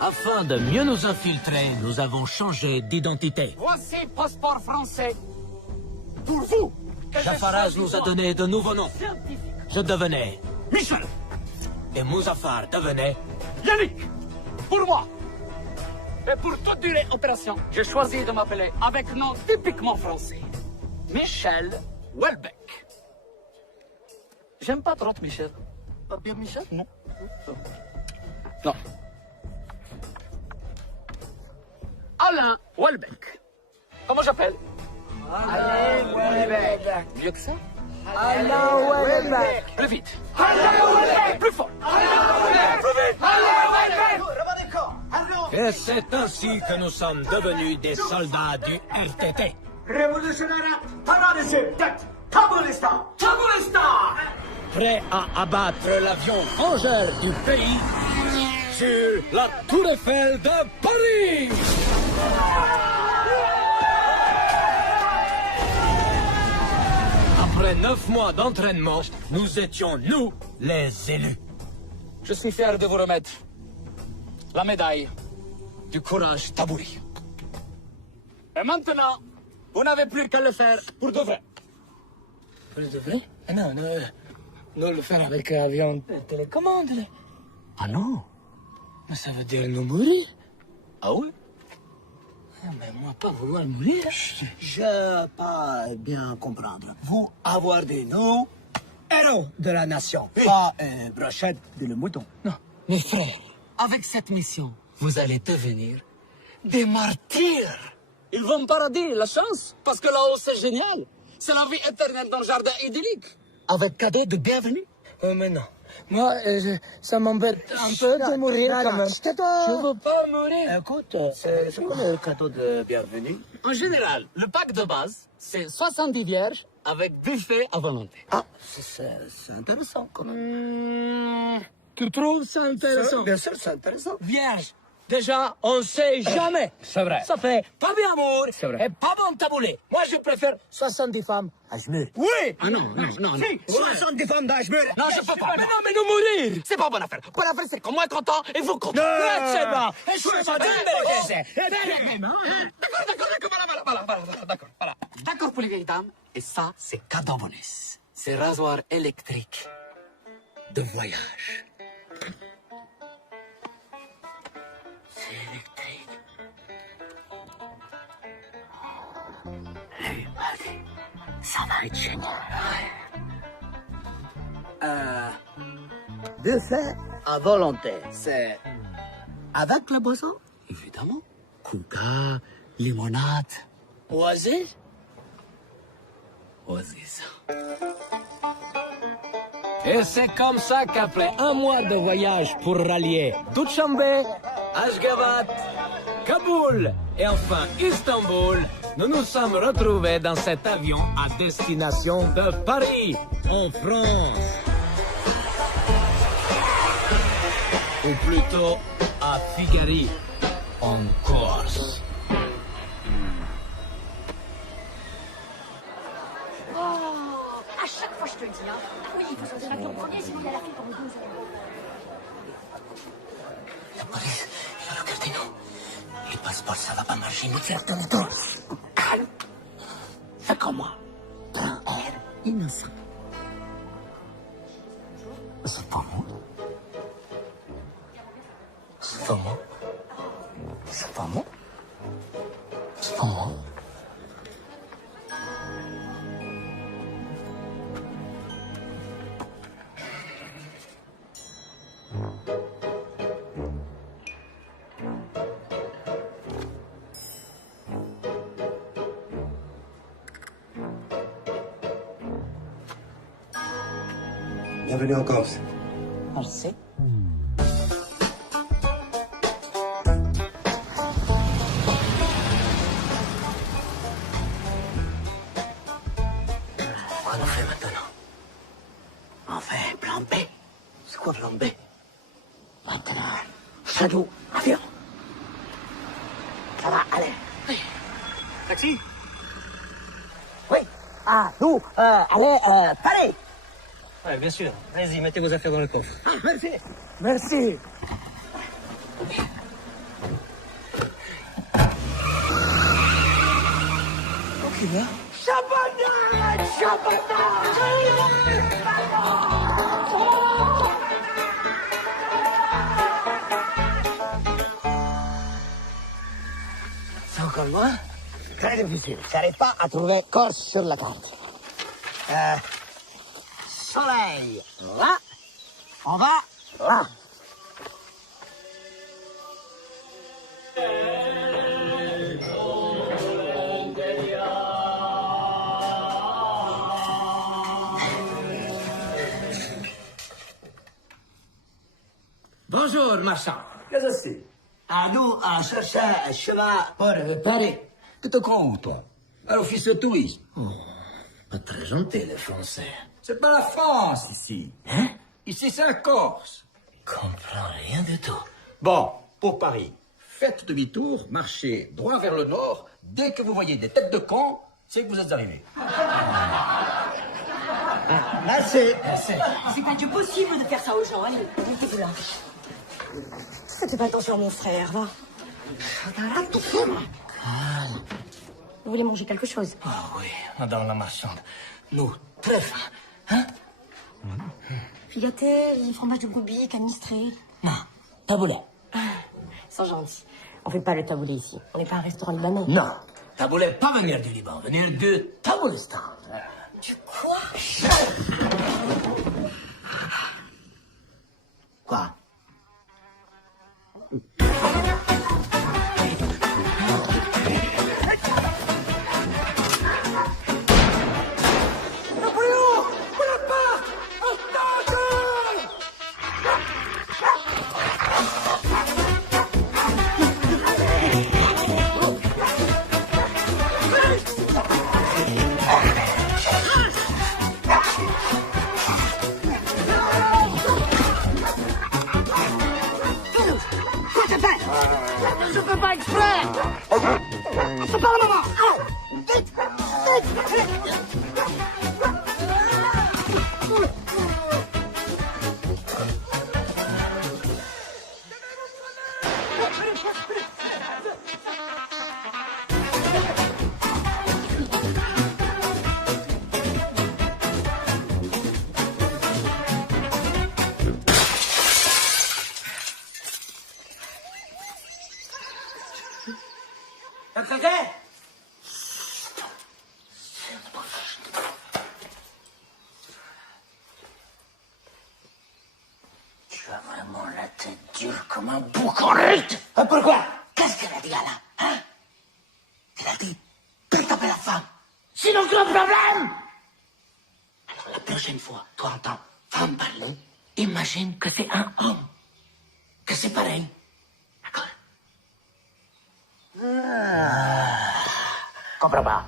Afin de mieux nous infiltrer, nous avons changé d'identité. Voici passeport français pour vous. Jafaraz nous a donné de nouveaux noms. Je devenais Michel. et Mouzaffar devenait Yannick. Pour moi. Et pour toute durée opération, j'ai choisi de m'appeler avec nom typiquement français. Michel Welbeck. J'aime pas trop Michel. Pas bien Michel? Non. Non. Alain Welbeck. Comment j'appelle? Alain Welbeck. Mieux que ça? Alain Welbeck. Plus vite. Alain Welbeck. Plus fort. Alain Welbeck. Plus vite. Alain Welbeck. Et c'est ainsi que nous sommes devenus des soldats du RTT. Révolutionnaire Kabulistan. Kabulistan. Prêts à abattre l'avion vengeur du pays sur la Tour Eiffel de Paris. Après 9 mois d'entraînement, nous étions, nous, les élus. Je suis fier de vous remettre la médaille du courage tabouri. Et maintenant, vous n'avez plus qu'à le faire pour de vrai. Pour de vrai? Non, nous le faire avec l'avion de télécommande. Ah non? Mais ça veut dire nous mourir. Ah oui? Mais moi, pas vouloir mourir. Je pas bien comprendre. Vous avoir des noms héros de la nation. Pas brochette de le mouton. Non, mes frères, avec cette mission, vous allez devenir des martyrs. Ils vont au paradis, la chance, parce que là-haut c'est génial. C'est la vie éternelle dans le jardin idyllique. Avec cadeau de bienvenue. Oh, mais non. Moi, ça m'embête un peu de mourir quand même. Je veux pas mourir. Écoute, c'est quoi le cadeau de bienvenue? En général, le pack de base, c'est 70 vierges avec buffet à volonté. Ah, c'est intéressant quand même. Tu trouves ça intéressant? Bien sûr, c'est intéressant. Vierge. Déjà, on sait jamais. C'est vrai. Ça fait pas bien amour C'est vrai. et pas bon taboulé. Moi, je préfère 70 femmes d'Ajmer. Oui! Ah non. Si, 70 femmes d'Ajmer. Non, je peux pas. Mais non, mais nous mourir! C'est pas bonne affaire. Bonne affaire, c'est qu'on moi content et vous content. C'est bon. Et je suis pas D'accord. D'accord pour les vieilles dames. Et ça, c'est cadeau bonus. C'est rasoir électrique de voyage. C'est électrique. Lui m'a dit, ça va être génial. Buffet à volonté. C'est avec la boisson? Évidemment. Coca, limonade, oasis. Oasis. Et c'est comme ça qu'après un mois de voyage pour rallier Dushanbe, Ashgabat, Kaboul et enfin Istanbul, nous nous sommes retrouvés dans cet avion à destination de Paris, en France. ou plutôt à Figari, en Corse. Oh, à chaque fois, je te le dis, hein. Oui, il faut choisir l'avion premier, sinon il y a la file pour le 12. La police, le cardinal. Les passeports, ça va pas marcher, nous faire ton tour. Calme. Fais comme moi. Prends air. Innocent. C'est pas moi. C'est pas moi. C'est pas moi. C'est pas moi. Bienvenue en Corse. Merci. Quoi on fait maintenant? On fait plan B. C'est quoi plan B? Maintenant, Shadow, avion. Ça va, allez. Taxi? Oui. Ah, nous, allez, Paris. Ouais, bien sûr. Allez-y, mettez vos affaires dans le coffre. Ah, merci. Merci. Ok, là. Chabanade! C'est encore loin? Très difficile. J'arrive pas à trouver Corse sur la carte. Soleil, là. On va là. Bonjour, marchand. Qu'est-ce que c'est? Ah, nous, on cherchait un cheval pour Paris. Tu te crois où, toi? À l'office de tourisme. Oh, pas très gentil, les Français. C'est pas la France, ici. Hein? Ici, c'est la Corse. Comprends rien du tout. Bon, pour Paris, faites demi-tour, marchez droit vers le nord. Dès que vous voyez des têtes de cons, c'est que vous êtes arrivés. Merci, merci. C'est pas du possible de faire ça aux gens. Allez, mettez-vous là. Faites pas attention à mon frère, va. Vous voulez manger quelque chose? Ah oui, madame la marchande. Nous, très fins, hein? Filaté, fromage de brebis, canistré. Non, taboulet. Ils sont gentils. On fait pas le taboulet ici. On n'est pas un restaurant libanais. Non, taboulet pas venir du Liban, venir du Taboulistan. Du quoi? Quoi? Je fais pas exprès! C'est pas le moment! Vite! Tu as vraiment la tête dure comme un bouc en rute. Pourquoi? Qu'est-ce qu'elle a dit, Alain? Hein? Elle a dit qu'elle t'appelle la femme. Sinon, gros problème! Alors, la prochaine fois, tu entends femme parler, imagine que c'est un homme. Que c'est pareil. D'accord? Comprends pas.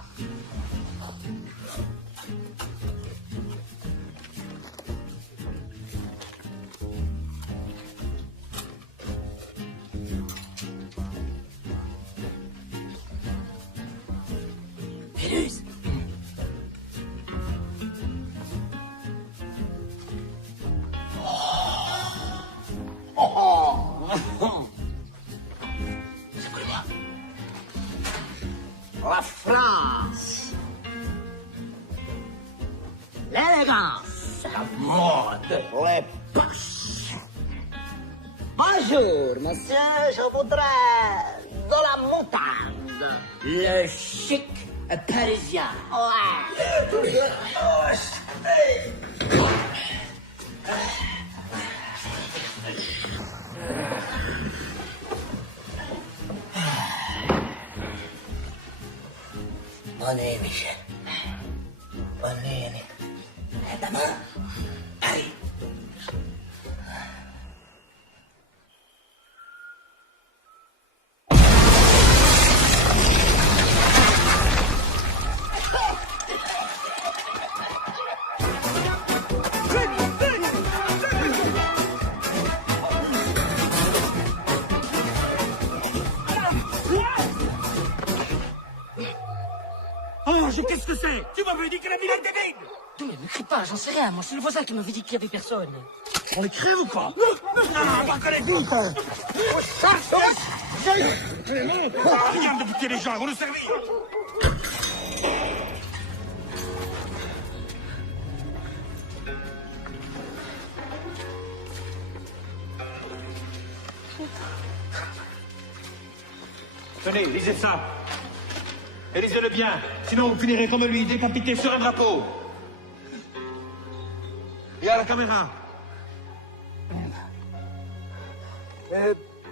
l'élégance, la mode, les poches. Bonjour, monsieur, je voudrais de la montagne. Le chic parisien. Ouais. Bonne nuit, Michel. Bonne nuit, Annie. À demain. Allez. Ange, qu'est-ce que c'est? Tu m'avais dit que la ville était vide! Mais ne crie pas, j'en sais rien. Moi, c'est le voisin qui m'avait dit qu'il y avait personne. On les crève ou pas? Non, pas que les vite! Rien de buter les gens, ils vont nous servir! Tenez, lisez ça. Et lisez-le bien, sinon vous finirez comme lui, décapité sur un drapeau. Et à la caméra.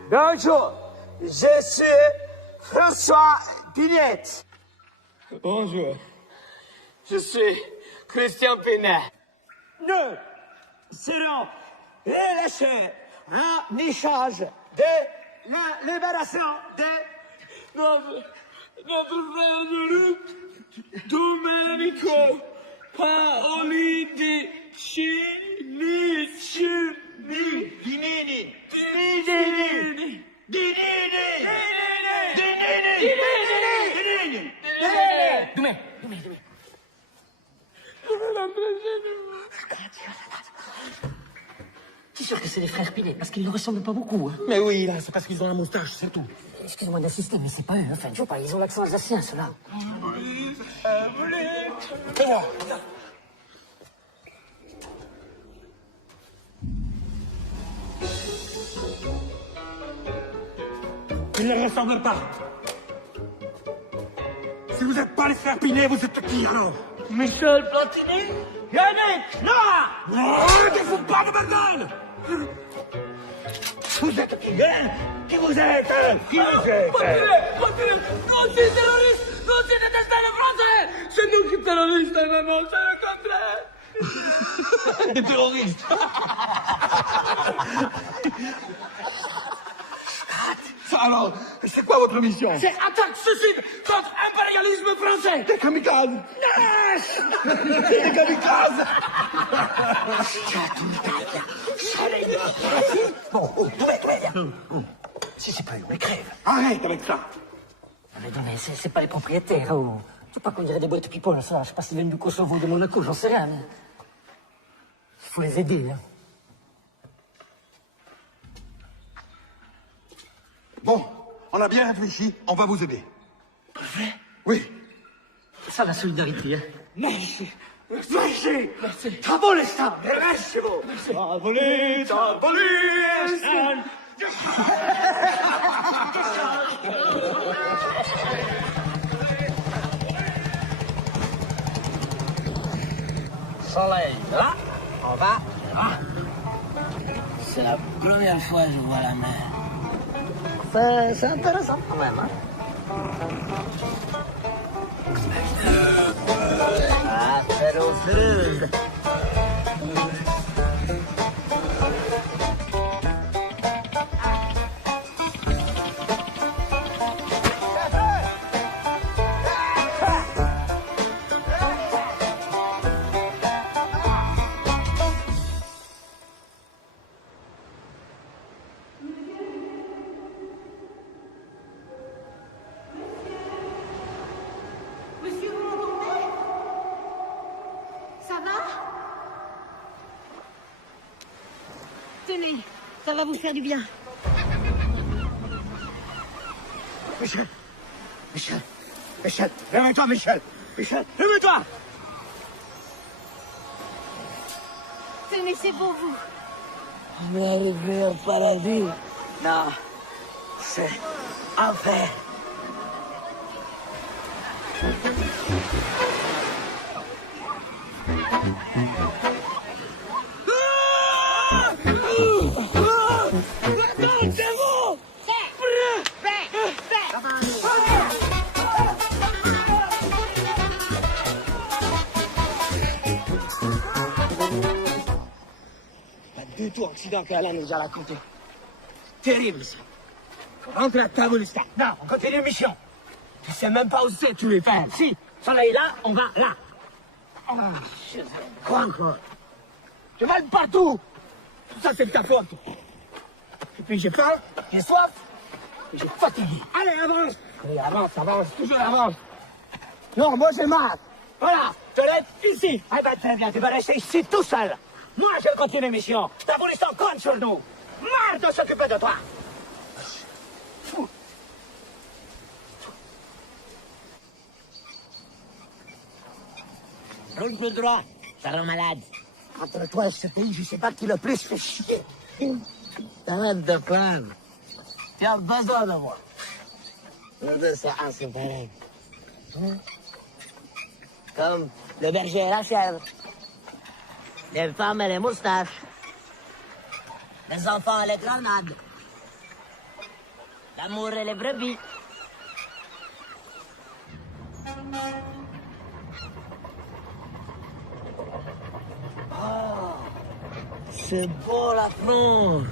Bonjour, je suis François Pinette. Bonjour, je suis Christian Pinet. Nous serons relâchés en échange de la libération de notre frère de lutte, Domenico Paolini C'est sûr que c'est les frères Pinet, parce qu'ils ne ressemblent pas beaucoup. Hein. Mais oui, là, c'est parce qu'ils ont la moustache, c'est tout. Excuse-moi d'insister, mais c'est pas eux, enfin, je vois pas, ils ont l'accent alsacien, ceux-là. Ils ne ressemblent pas. Si vous n'êtes pas les frères Pinet, vous êtes qui alors? Michel Platini? Yannick? Noah? Oh, ne fous pas de bordel! Vous êtes qui? Qui vous êtes? Qui vous êtes? Continuez! Nous aussi terroristes! Nous aussi détestons les Français! C'est nous qui terroristes, maman, c'est le contraire! Des terroristes! Alors, c'est quoi votre mission? C'est attaque suicide contre impérialisme français! Des kamikazes! Des kamikazes! Bon, tout va, viens. Si c'est pas eux, on les crève. Arrête avec ça! Non, mais c'est pas les propriétaires, oh. Tu pas qu'on dirait des boîtes people, ça. Je sais pas s'ils viennent du Kosovo ou de Monaco, j'en sais rien, mais... Faut les aider, hein. Bon, on a bien réfléchi, on va vous aider. Vrai? Oui. Ça, la solidarité, hein. Merci. Merci. Merci. Tabolestan. Merci. Tabolestan. Soleil, là, on va là. C'est la première fois que je vois la mer. C'est intéressant quand même, hein. Ah, c'est au sud. Tenez, ça va vous faire du bien. Michel. Michel. Michel. Réveille-toi, Michel. Michel, réveille-toi. Tenez, c'est pour vous. On est arrivé au paradis. Non, c'est enfer. Pas du tout accident qu'Alain nous a raconté. Terrible, ça. Rentre à Tabulistan. Non, on continue mission. Tu sais même pas où c'est, tu les fais. Si, soleil là, on va là. Quoi encore? Tu vas partout. Tout ça, c'est de ta faute. Et puis j'ai faim, j'ai soif, et j'ai fatigué. Allez, avance. Allez, avance, avance, toujours avance. Non, moi j'ai marre. Voilà, te laisse ici. Eh ben très bien, tu vas rester ici tout seul. Moi, je continue mission. Tabulistan compte sur nous. Marre de s'occuper de toi. Roule plus droit, ça rend malade. Entre toi et ce pays, je sais pas qui le plus fait chier. Arrête de plaindre. Tu as besoin de moi. De ça, c'est pareil. Comme le berger et la chèvre. Les femmes et les moustaches. Les enfants et les grenades. L'amour et les brebis. C'est beau la France.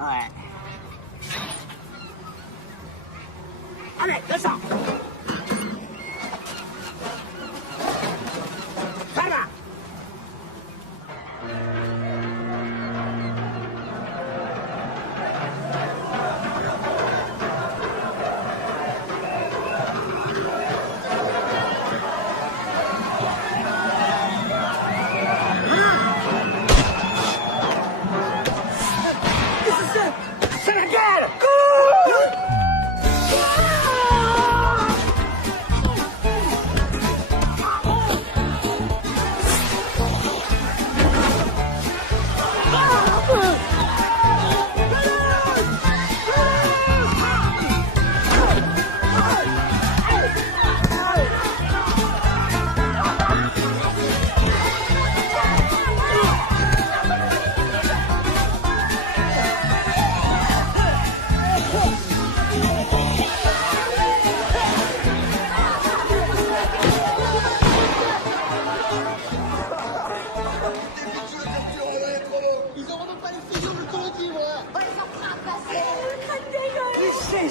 Ouais. Allez, descends. Par là. C'est la guerre!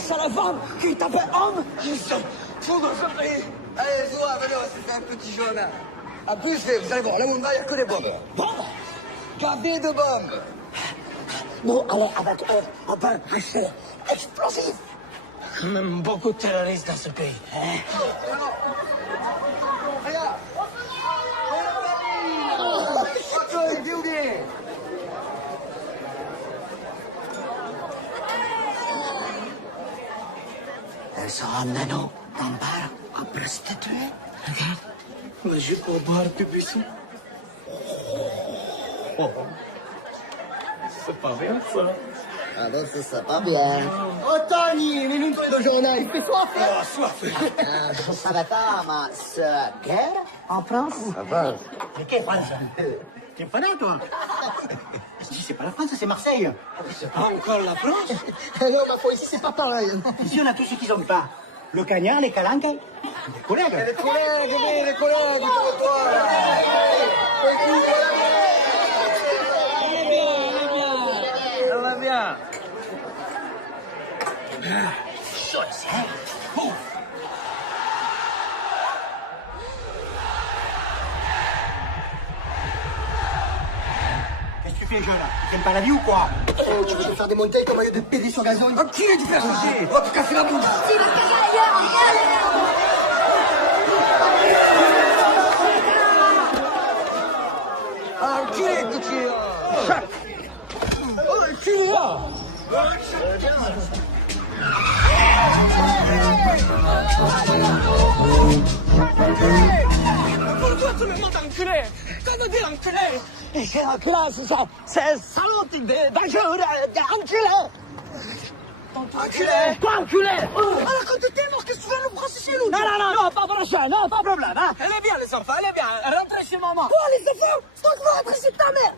C'est la femme qui t'appelle homme. Je sais. Faut que je prie. Allez, Zoa, venez, on s'est fait un petit jaune. En plus, vous allez voir, là où on va, il n'y a que des bombes. Bombes? Gavé de bombes. Nous, allez avec eux, on peut acheter explosif. Quand même beaucoup de terroristes dans ce pays. Regarde. Attends, viens ou bien? Elles sont en nano, en bar, en prostituée. Regarde. Le jeu au bar du buisson. C'est pas bien, ça. Ah non, c'est pas bien. Oh, Tony, mais nous, tous les journaux, il fait soif. Ah, soif. Je ne savais pas, mais c'est guerre en France? En France? Mais qu'est-ce que ça? T'es pas là, toi? Si c'est pas la France, c'est Marseille. C'est pas encore la France? Non, ma foi, ici, c'est pas pareil. Ici, on a tout ce qu'ils n'ont pas. Le cagnard, les calanques, les collègues. Les collègues, oui, les collègues, toi. Ça va bien. Chaud, hein? Bon. Qu'est-ce que tu fais, jeune? Tu t'aimes pas la vie ou quoi? Oh, tu veux te faire démonter comme un lieu de pédé sur gazon? Enculé du père Roger! Oh, tu casses la bouche! Ah, enculé, petit! Oh, enculé! absolument d'enculé. Comment dire enculé? C'est un classe, ça. C'est salaud, bonjour, enculé. Enculé. Quoi, enculé? Alors quand t'étais mort, qu'est-ce que tu veux nous brasser chez nous? Non, pas brasser, non, pas de problème, hein. Elle est bien, les enfants, elle est bien. Rentrez chez maman. Quoi, les enfants? C'est toi qui vas rentrer chez ta mère.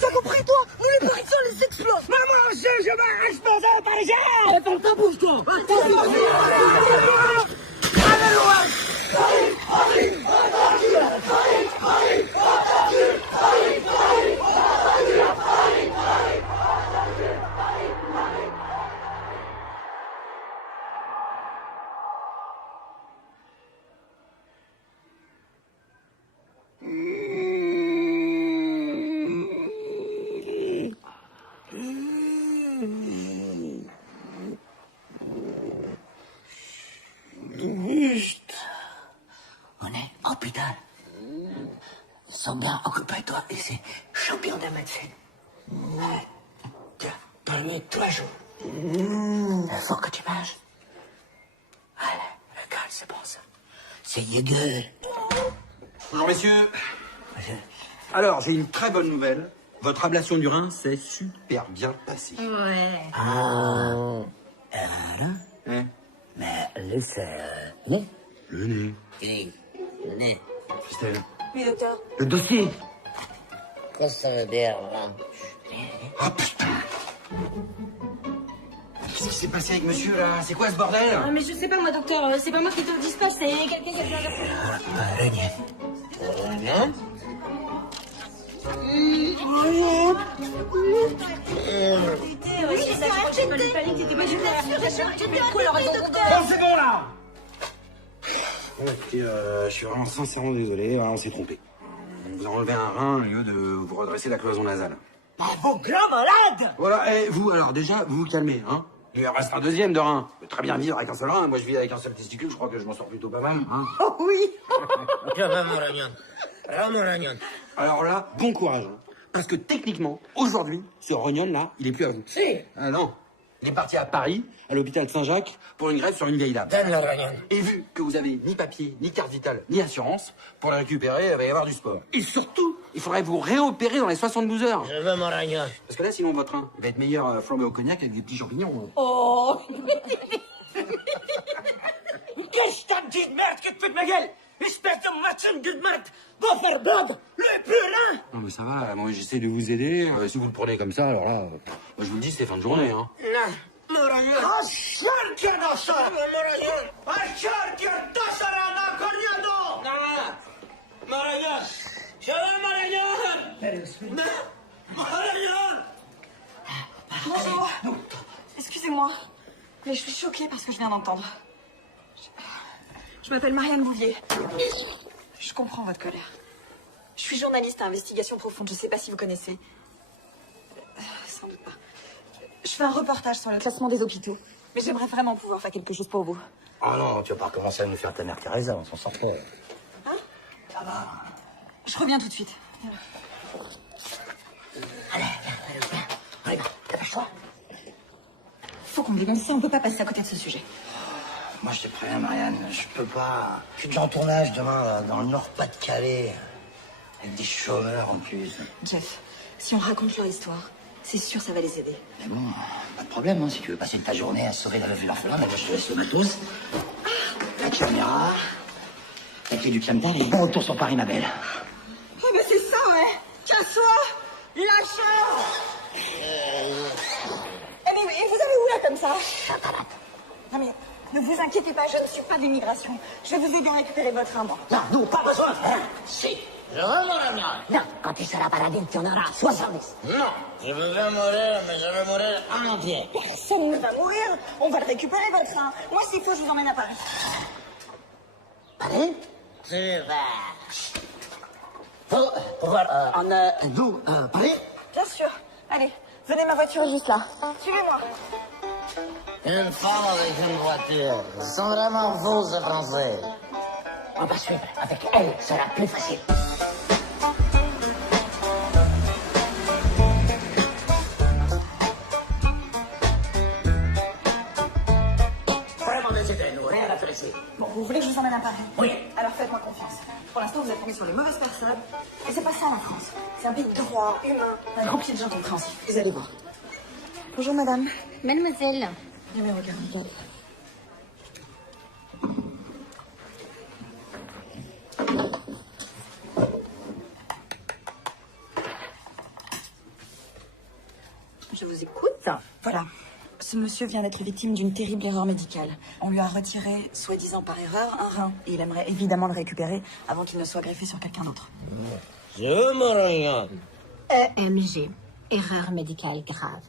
T'as compris, toi? Nous, les Parisiens, les explosent. Maman, je vais exploser les Parisiens. Et ferme ta bouche, toi. Allez, loin. On est hôpital. Ils sont bien occupés, toi, et c'est champion de médecine. Tu as dormi 3 jours. Il faut que tu manges. Allez, regarde, c'est bon ça. C'est Jäger. Bonjour messieurs. Alors, j'ai une très bonne nouvelle. Votre ablation du rein s'est super bien passée. Ouais. Alors Hein? mais lui, c'est... nez. Le nez. Nez. Christelle. Oui, docteur. Le dossier. Qu'est-ce que ça veut dire, là? Oh putain. Qu'est-ce qui s'est passé avec monsieur, là? C'est quoi ce bordel? Ah, mais je sais pas, moi, docteur. C'est pas moi qui te le dispatche, c'est quelqu'un qui a besoin de... Le nez. Hein? C'est bon, là. Écoutez, je suis vraiment sincèrement désolé, voilà, on s'est trompé. On vous a enlevé un rein au lieu de vous redresser la cloison nasale. Ah, vos grands malades. Voilà, et vous, alors, déjà, vous vous calmez, hein? Il en reste un deuxième de rein. Je peux très bien vivre avec un seul rein. Moi, je vis avec un seul testicule, je crois que je m'en sors plutôt pas mal, hein? Oh oui. Alors là, bon courage, hein. Parce que techniquement, aujourd'hui, ce rognon-là, il est plus à vous. Si. Ah non. Il est parti à Paris, à l'hôpital Saint-Jacques, pour une greffe sur une vieille dame. Donne le rognon. Et vu que vous avez ni papier, ni carte vitale, ni assurance, pour la récupérer, il va y avoir du sport. Et surtout, il faudrait vous réopérer dans les 72 heures. Je veux mon rognon. Parce que là, sinon, votre rein, il va être meilleur flambé au cognac avec des petits champignons. Oh. Qu'est-ce que t'as dit de merde qui te fout de ma gueule? Espèce de machine de merde. Va faire blinde. Le plus rien. Non mais ça va, moi j'essaie de vous aider. Si vous le prenez comme ça, alors là, moi je vous le dis, c'est fin de journée, hein. Non. Morayon. Asciartia nasza. Morayon. Asciartia tasarana corniado. Non. Morayon. Je veux Morayon. Non. Morayon. Bonjour. Excusez-moi, mais je suis choquée par ce que je viens d'entendre. Je m'appelle Marianne Bouvier. Je comprends votre colère. Je suis journaliste à Investigation Profonde, je sais pas si vous connaissez. Sans doute pas. Je fais un reportage sur le classement des hôpitaux. Mais j'aimerais vraiment pouvoir faire quelque chose pour vous. Oh non, tu vas pas recommencer à nous faire ta mère Teresa, on s'en sort pas. Hein? Ça va. Je reviens tout de suite. Allez, dépêche-toi. Faut qu'on dénonce ça, on peut pas passer à côté de ce sujet. Moi, je te préviens, Marianne, je peux pas. Je suis déjà en tournage demain, là, dans le Nord-Pas-de-Calais. Avec des chômeurs, en plus. Jeff, si on raconte leur histoire, c'est sûr ça va les aider. Mais bon, pas de problème, hein, si tu veux passer ta journée à sauver la veuve et l'orphelin, mais moi, je te laisse le matos. La caméra, la clé du camtar et bon retour sur Paris, ma belle. Oh, ben c'est ça, ouais. Casse-toi. Lâche-moi. Eh mais vous avez où là comme ça? Non mais, ne vous inquiétez pas, je ne suis pas d'immigration. Je vais vous aider à récupérer votre rein. Non, nous, pas besoin. Si, je veux mon avion. Non, quand tu seras paradis, tu en auras 70. Non, je veux bien mourir, mais je veux mourir en entier. Personne ne va mourir. On va le récupérer, votre rein. Moi, s'il faut, je vous emmène à Paris. Paris? Super. Pour voir d'où Paris? Bien sûr. Allez, venez, ma voiture est juste là. Suivez-moi. Une femme avec une voiture. Ce sont vraiment faux, ces Français. On va suivre. Avec elle, ça sera plus facile. Vraiment décidé, nous, rien à faire ici. Bon, vous voulez que je vous emmène journal à Paris. Oui. Alors faites-moi confiance. Pour l'instant, vous êtes tombé sur les mauvaises personnes. Et c'est pas ça la France. C'est un pays de droit, humain, rempli de gens compréhensifs. Vous allez voir. Bonjour madame. Mademoiselle. Numéro 44. Je vous écoute. Voilà. Ce monsieur vient d'être victime d'une terrible erreur médicale. On lui a retiré, soi-disant par erreur, un rein. Et il aimerait évidemment le récupérer avant qu'il ne soit greffé sur quelqu'un d'autre. Je me regarde. EMG. Erreur médicale grave.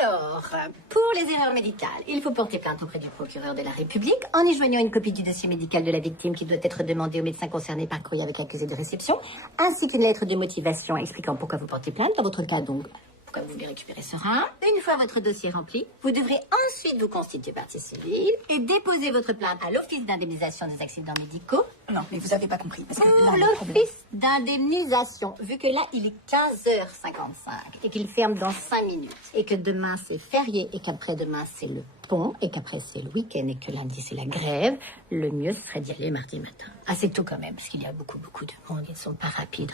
Alors, pour les erreurs médicales, il faut porter plainte auprès du procureur de la République en y joignant une copie du dossier médical de la victime qui doit être demandée au médecin concerné par courrier avec accusé de réception, ainsi qu'une lettre de motivation expliquant pourquoi vous portez plainte, dans votre cas donc, pourquoi vous voulez récupérer ce rein. Une fois votre dossier rempli, vous devrez ensuite vous constituer partie civile et déposer votre plainte à l'Office d'indemnisation des accidents médicaux. Non, mais vous avez pas compris. Parce que là, Pour le problème- l'Office d'indemnisation, vu que là, il est 15h55 et qu'il ferme dans 5 minutes et que demain, c'est férié et qu'après-demain, c'est le pont et qu'après, c'est le week-end et que lundi, c'est la grève, le mieux serait d'y aller mardi matin. Assez tôt quand même, parce qu'il y a beaucoup de monde. Ils ne sont pas rapides.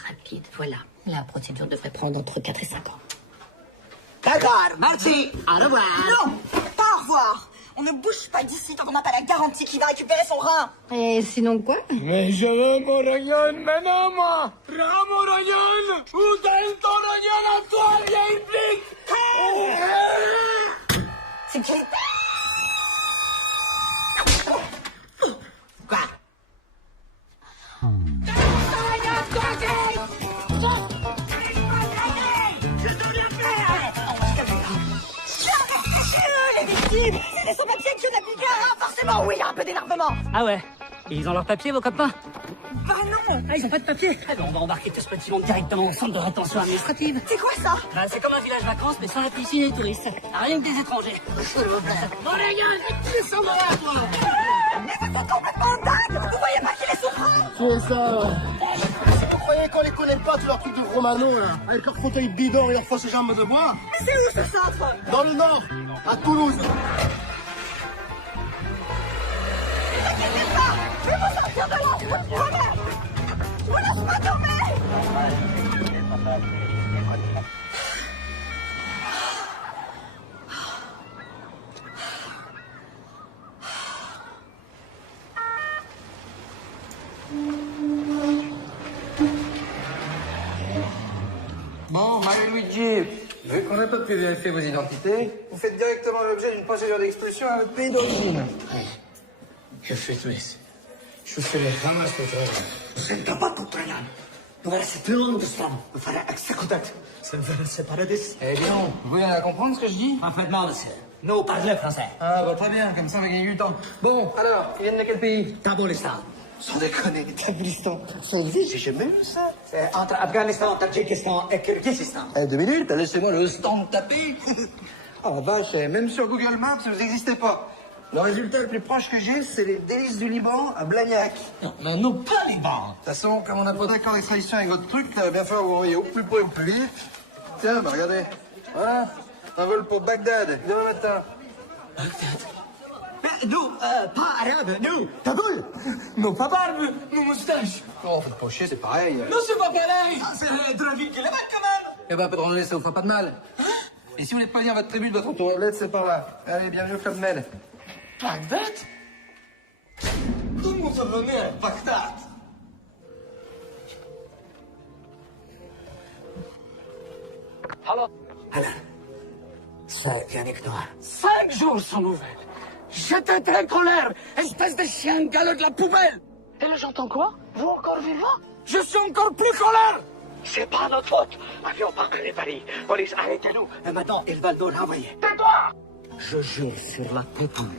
Voilà. La procédure devrait prendre entre 4 et 5 ans. D'accord, merci. Au revoir. Non, pas au revoir. On ne bouge pas d'ici tant qu'on n'a pas la garantie qu'il va récupérer son rein. Et sinon quoi? Mais je veux mon rayon maintenant, moi. Rends mon rayon. Ou donne ton rayon à toi, vieille flic. C'est qui? Quoi? Les victimes! C'est son papier qui en a piqué un rein, forcément! Oui, il y a un peu d'énervement! Ah ouais. Et ils ont leur papier, vos copains? Bah non! Ah, ils ont pas de papier? Eh ben, on va embarquer tout ce petit monde directement au centre de rétention administrative. C'est quoi ça? Bah, c'est comme un village vacances, mais sans la piscine et les touristes. Rien que des étrangers. Mon rayon, descends-moi, toi. Mais vous êtes complètement dingue! Vous voyez pas qu'il est souffrant? C'est ça, ouais. Vous croyez qu'on les connaît pas, tous leurs trucs de romano, là? Avec leurs fauteuils bidons et leurs fausses jambes de bois? Mais c'est où ce centre? Dans le nord, à Toulouse. T'inquiétez pas! Je vais vous sortir de là! Je vous promets! Je vous laisse pas tomber! Bon, Marie-Luigi, vu qu'on n'a pas pu vérifier vos identités, vous faites directement l'objet d'une procédure d'expulsion à votre pays d'origine. Je fais tout isso. Je fais les ramas de travail. Senta pas ton trayan. No verás el long de slam. Me fará executat. Ça me fait séparer d'ici. Eh bien, vous voulez comprendre ce que je dis? Parfaitement, monsieur. Nous parlons français. Ah, bah très bien, comme ça on va gagner du temps. Bon, alors, ils viennent de quel pays? Tabolistan. Sans déconner, Tabolistan. Ça existe, j'ai jamais vu ça. C'est entre Afghanistan, Tadjikistan et Kyrgyzstan. Eh, 2 minutes, laissez-moi le stand taper. Ah la vache, même sur Google Maps, vous n'existez pas. Le résultat le plus proche que j'ai, c'est les délices du Liban à Blagnac. Non, mais nous pas Liban. De toute façon, comme on n'a pas d'accord d'extradition avec votre truc, ça va bien falloir vous envoyer au plus près au plus vite. Tiens, bah regardez. Voilà, un vol pour Bagdad, demain matin. Mais nous, pas arabes, nous. Taboul. Non, pas barbe, nos moustaches. Oh, faites pas chier, c'est pareil. Non, c'est pas pareil. C'est de la vie qui est là-bas, quand même. Eh ben, Pedro, ça vous fera pas de mal. Et si vous n'êtes pas lire votre tribu de votre toilette, c'est par là. Allez, bienvenue au Club Med. Bagdad? Comment ça venait à Bagdad? Alors, Alain, ça, Yannick Noir. 5 jours sans nouvelles. J'étais très colère, espèce de chien galeux de la poubelle. Et là, j'entends quoi? Vous encore vivant? Je suis encore plus colère. C'est pas notre faute. Avion parcouru Paris. Police, arrêtez-nous. Et maintenant, ils veulent nous renvoyer. Tais-toi! Je jure sur la tête en monde.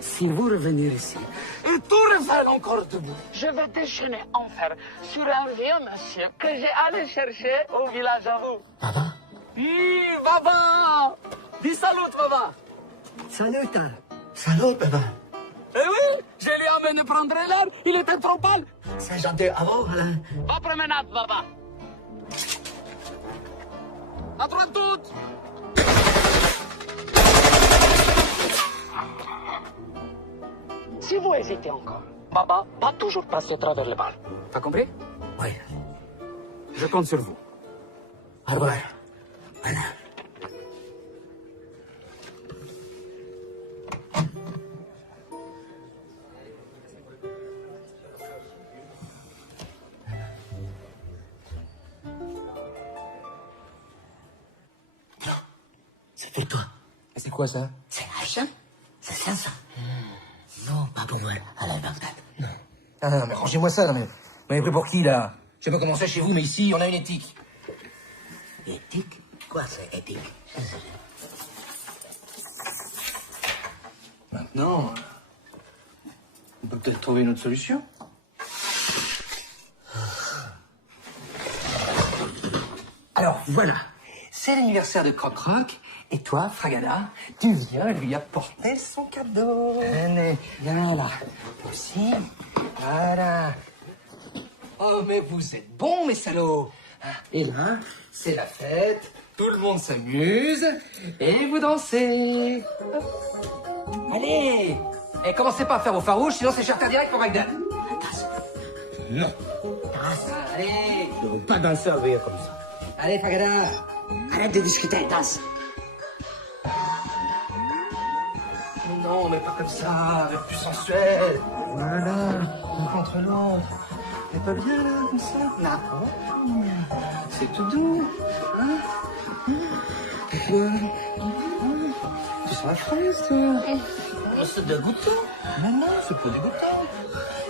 Si vous revenez ici, Et tout refaire encore debout. Je vais déchaîner en fer sur un vieux monsieur que j'ai allé chercher au village à vous. Baba? Oui, Baba! Dis salut, Baba! Salut, salut, Baba. Eh oui, je lui ai amené prendre l'air, il était trop pâle. C'est gentil à vous, Alain. Pas promenade, Baba. À droite toute. Si vous hésitez encore, Baba va toujours passer à travers le bal. T'as compris? Oui. Je compte sur vous. Au revoir. Voilà. C'est pour toi. C'est quoi ça? C'est Hachem? C'est ça? Non, pas pour moi. Allez, Bagdad. Non. Ah non, mais rangez-moi ça, non mais... Vous m'avez pris pour qui, là? Je sais pas comment c'est chez vous, mais ici, on a une éthique. Éthique? Quoi, c'est éthique? Maintenant, on peut peut-être trouver une autre solution. Alors, voilà. C'est l'anniversaire de Croc-Croc, et toi, Fragada, tu viens lui apporter son cadeau. Allez, viens là. Aussi. Voilà. Oh, mais vous êtes bons, mes salauds. Et là, c'est la fête, tout le monde s'amuse, et vous dansez. Allez. Et commencez pas à faire vos farouches, sinon c'est charter direct pour Bagdad. Non. Allez. Je ne veux pas danser avec eux comme ça. Allez, Fragada. Arrête de discuter, danse. Non, mais pas comme ça, mais plus sensuel. Voilà, l'un contre l'autre. T'es pas bien, là, comme ça? Non. C'est tout doux. Hein? Tu sens la fraise, toi? C'est dégoûtant. Non, c'est pas dégoûtant.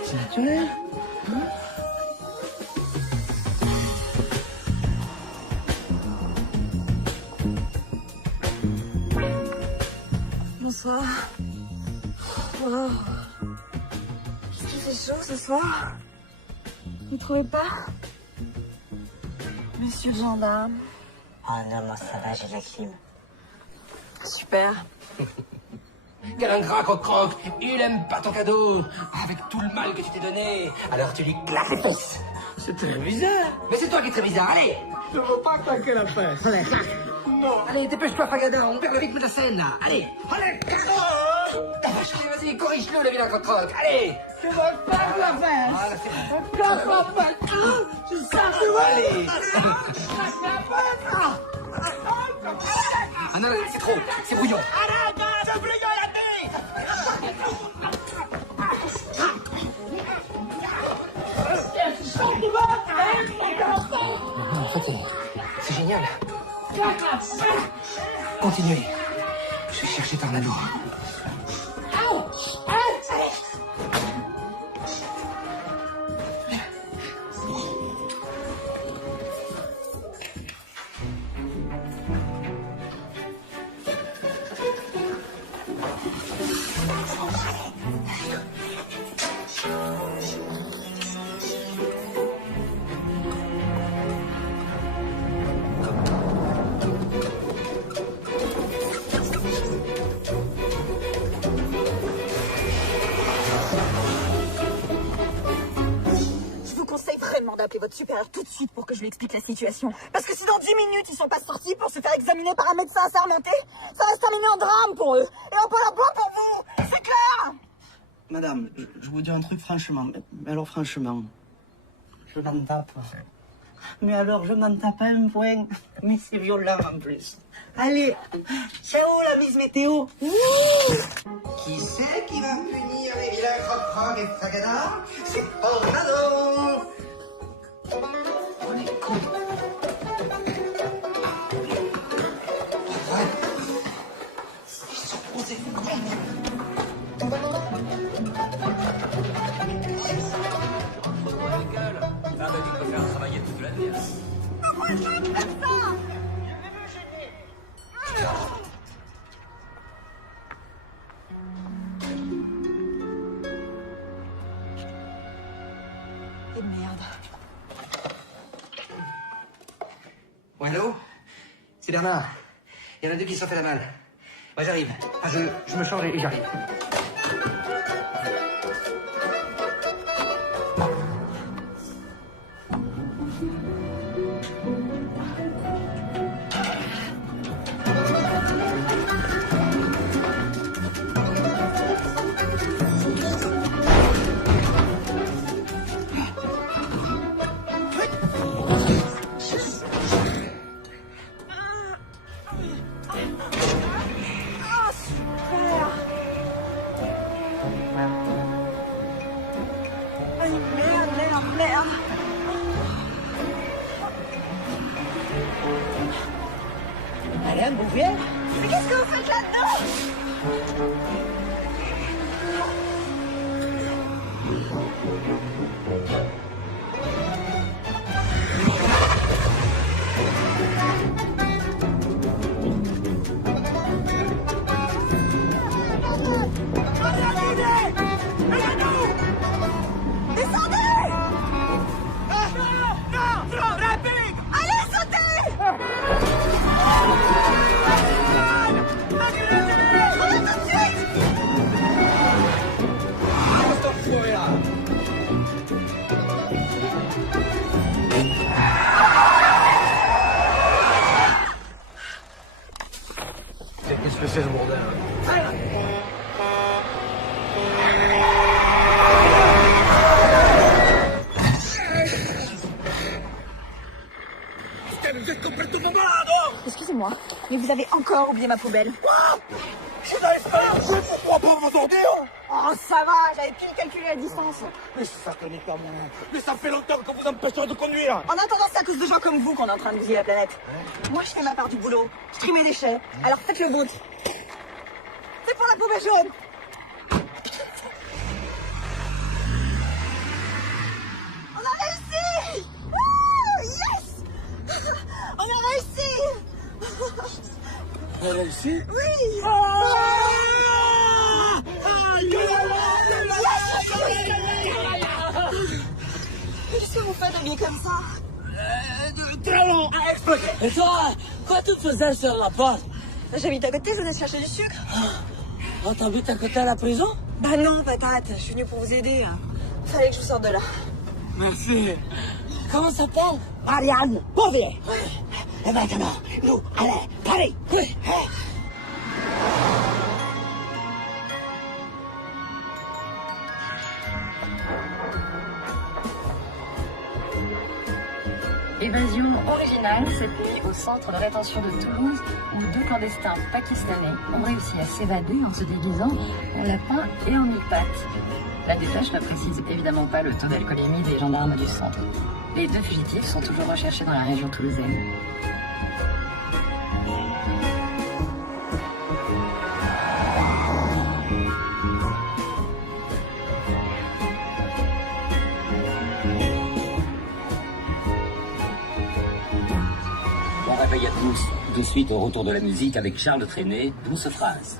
C'est naturel. Hein? Bonsoir. Wow. Qu'est-ce qu'il fait chaud ce soir? Vous trouvez pas? Monsieur le gendarme. Oh non, moi ça va, j'ai la clim. Super. Quel ingrat, Croc-Croc. Il aime pas ton cadeau. Avec tout le mal que tu t'es donné. Alors tu lui claques les fesses. C'est très bizarre. Mais c'est toi qui es très bizarre, allez. Je ne veux pas claquer la fesse. Allez, claque. Non. Allez, dépêche-toi, Fragada, on perd le rythme de la scène, là. Allez. Allez, vas-y, corrige-le, le vilain Croc-Croc. Allez. Tu vas faire la fesse. Voilà, c'est bon. Claque la fesse. Tu sais que tu vas. Allez. Claque la fesse. Ah non, c'est trop. C'est brouillon. Arrête, c'est brouillon la nuit. En fait, c'est génial. Continuez. Je vais chercher Tornado. Je vous conseille vraiment d'appeler votre supérieur tout de suite pour que je lui explique la situation. Parce que si dans 10 minutes ils sont pas sortis pour se faire examiner par un médecin assermenté, ça va se terminer en drame pour eux. Et en pas pour vous. C'est clair? Madame, je vous dis un truc franchement. Mais alors franchement, je m'en tape. Mais alors je m'en tape un point. Mais c'est violent en plus. Allez, ciao la bise météo. Qui c'est qui va punir les vilains Croc-Croc et Fragada? C'est Tornado. On est con. Ils sont posés Et merde. Ouais, allô? C'est Bernard. Il y en a deux qui se sont fait la malle. Moi, j'arrive. Enfin, je me change et j'arrive. Gabriel? Mais qu'est-ce que vous faites là-dedans? Qu'est-ce que c'est ce bordel? Vous êtes complètement malade, oh! Excusez-moi, mais vous avez encore oublié ma poubelle. Quoi? Je n'arrive pas à jouer pour trois pauvres ordures! Oh, ça va, j'avais pu calculer la distance. Mais ça connaît pas moi. Mais ça fait longtemps qu'on vous empêche de conduire. En attendant, c'est à cause de gens comme vous qu'on est en train de bousiller la planète. Moi, je fais ma part du boulot. Je trie mes déchets. Alors faites le vôtre. C'est pour la poubelle jaune. On a réussi! Wouh! Yes! On a réussi! On a réussi? Oui! Qu'est-ce que vous faites habillé comme ça? Talon a explosé. Et toi, quoi tu faisais sur la porte? J'habite à côté, je venais chercher du sucre. Oh, t'habites à côté de la prison? Bah non, patate, je suis venue pour vous aider. Fallait que je vous sorte de là. Merci. Comment ça s'appelle? Ariane, Bouvier. Et maintenant, nous, allez, Paris. Oui. Évasion originale cette nuit au centre de rétention de Toulouse où deux clandestins pakistanais ont réussi à s'évader en se déguisant en lapin et en mille-pattes. La dépêche ne précise évidemment pas le taux d'alcoolémie des gendarmes du centre. Les deux fugitifs sont toujours recherchés dans la région toulousaine. Bon réveil à tous. Tout de suite au retour de la musique avec Charles Trenet, douce phrase.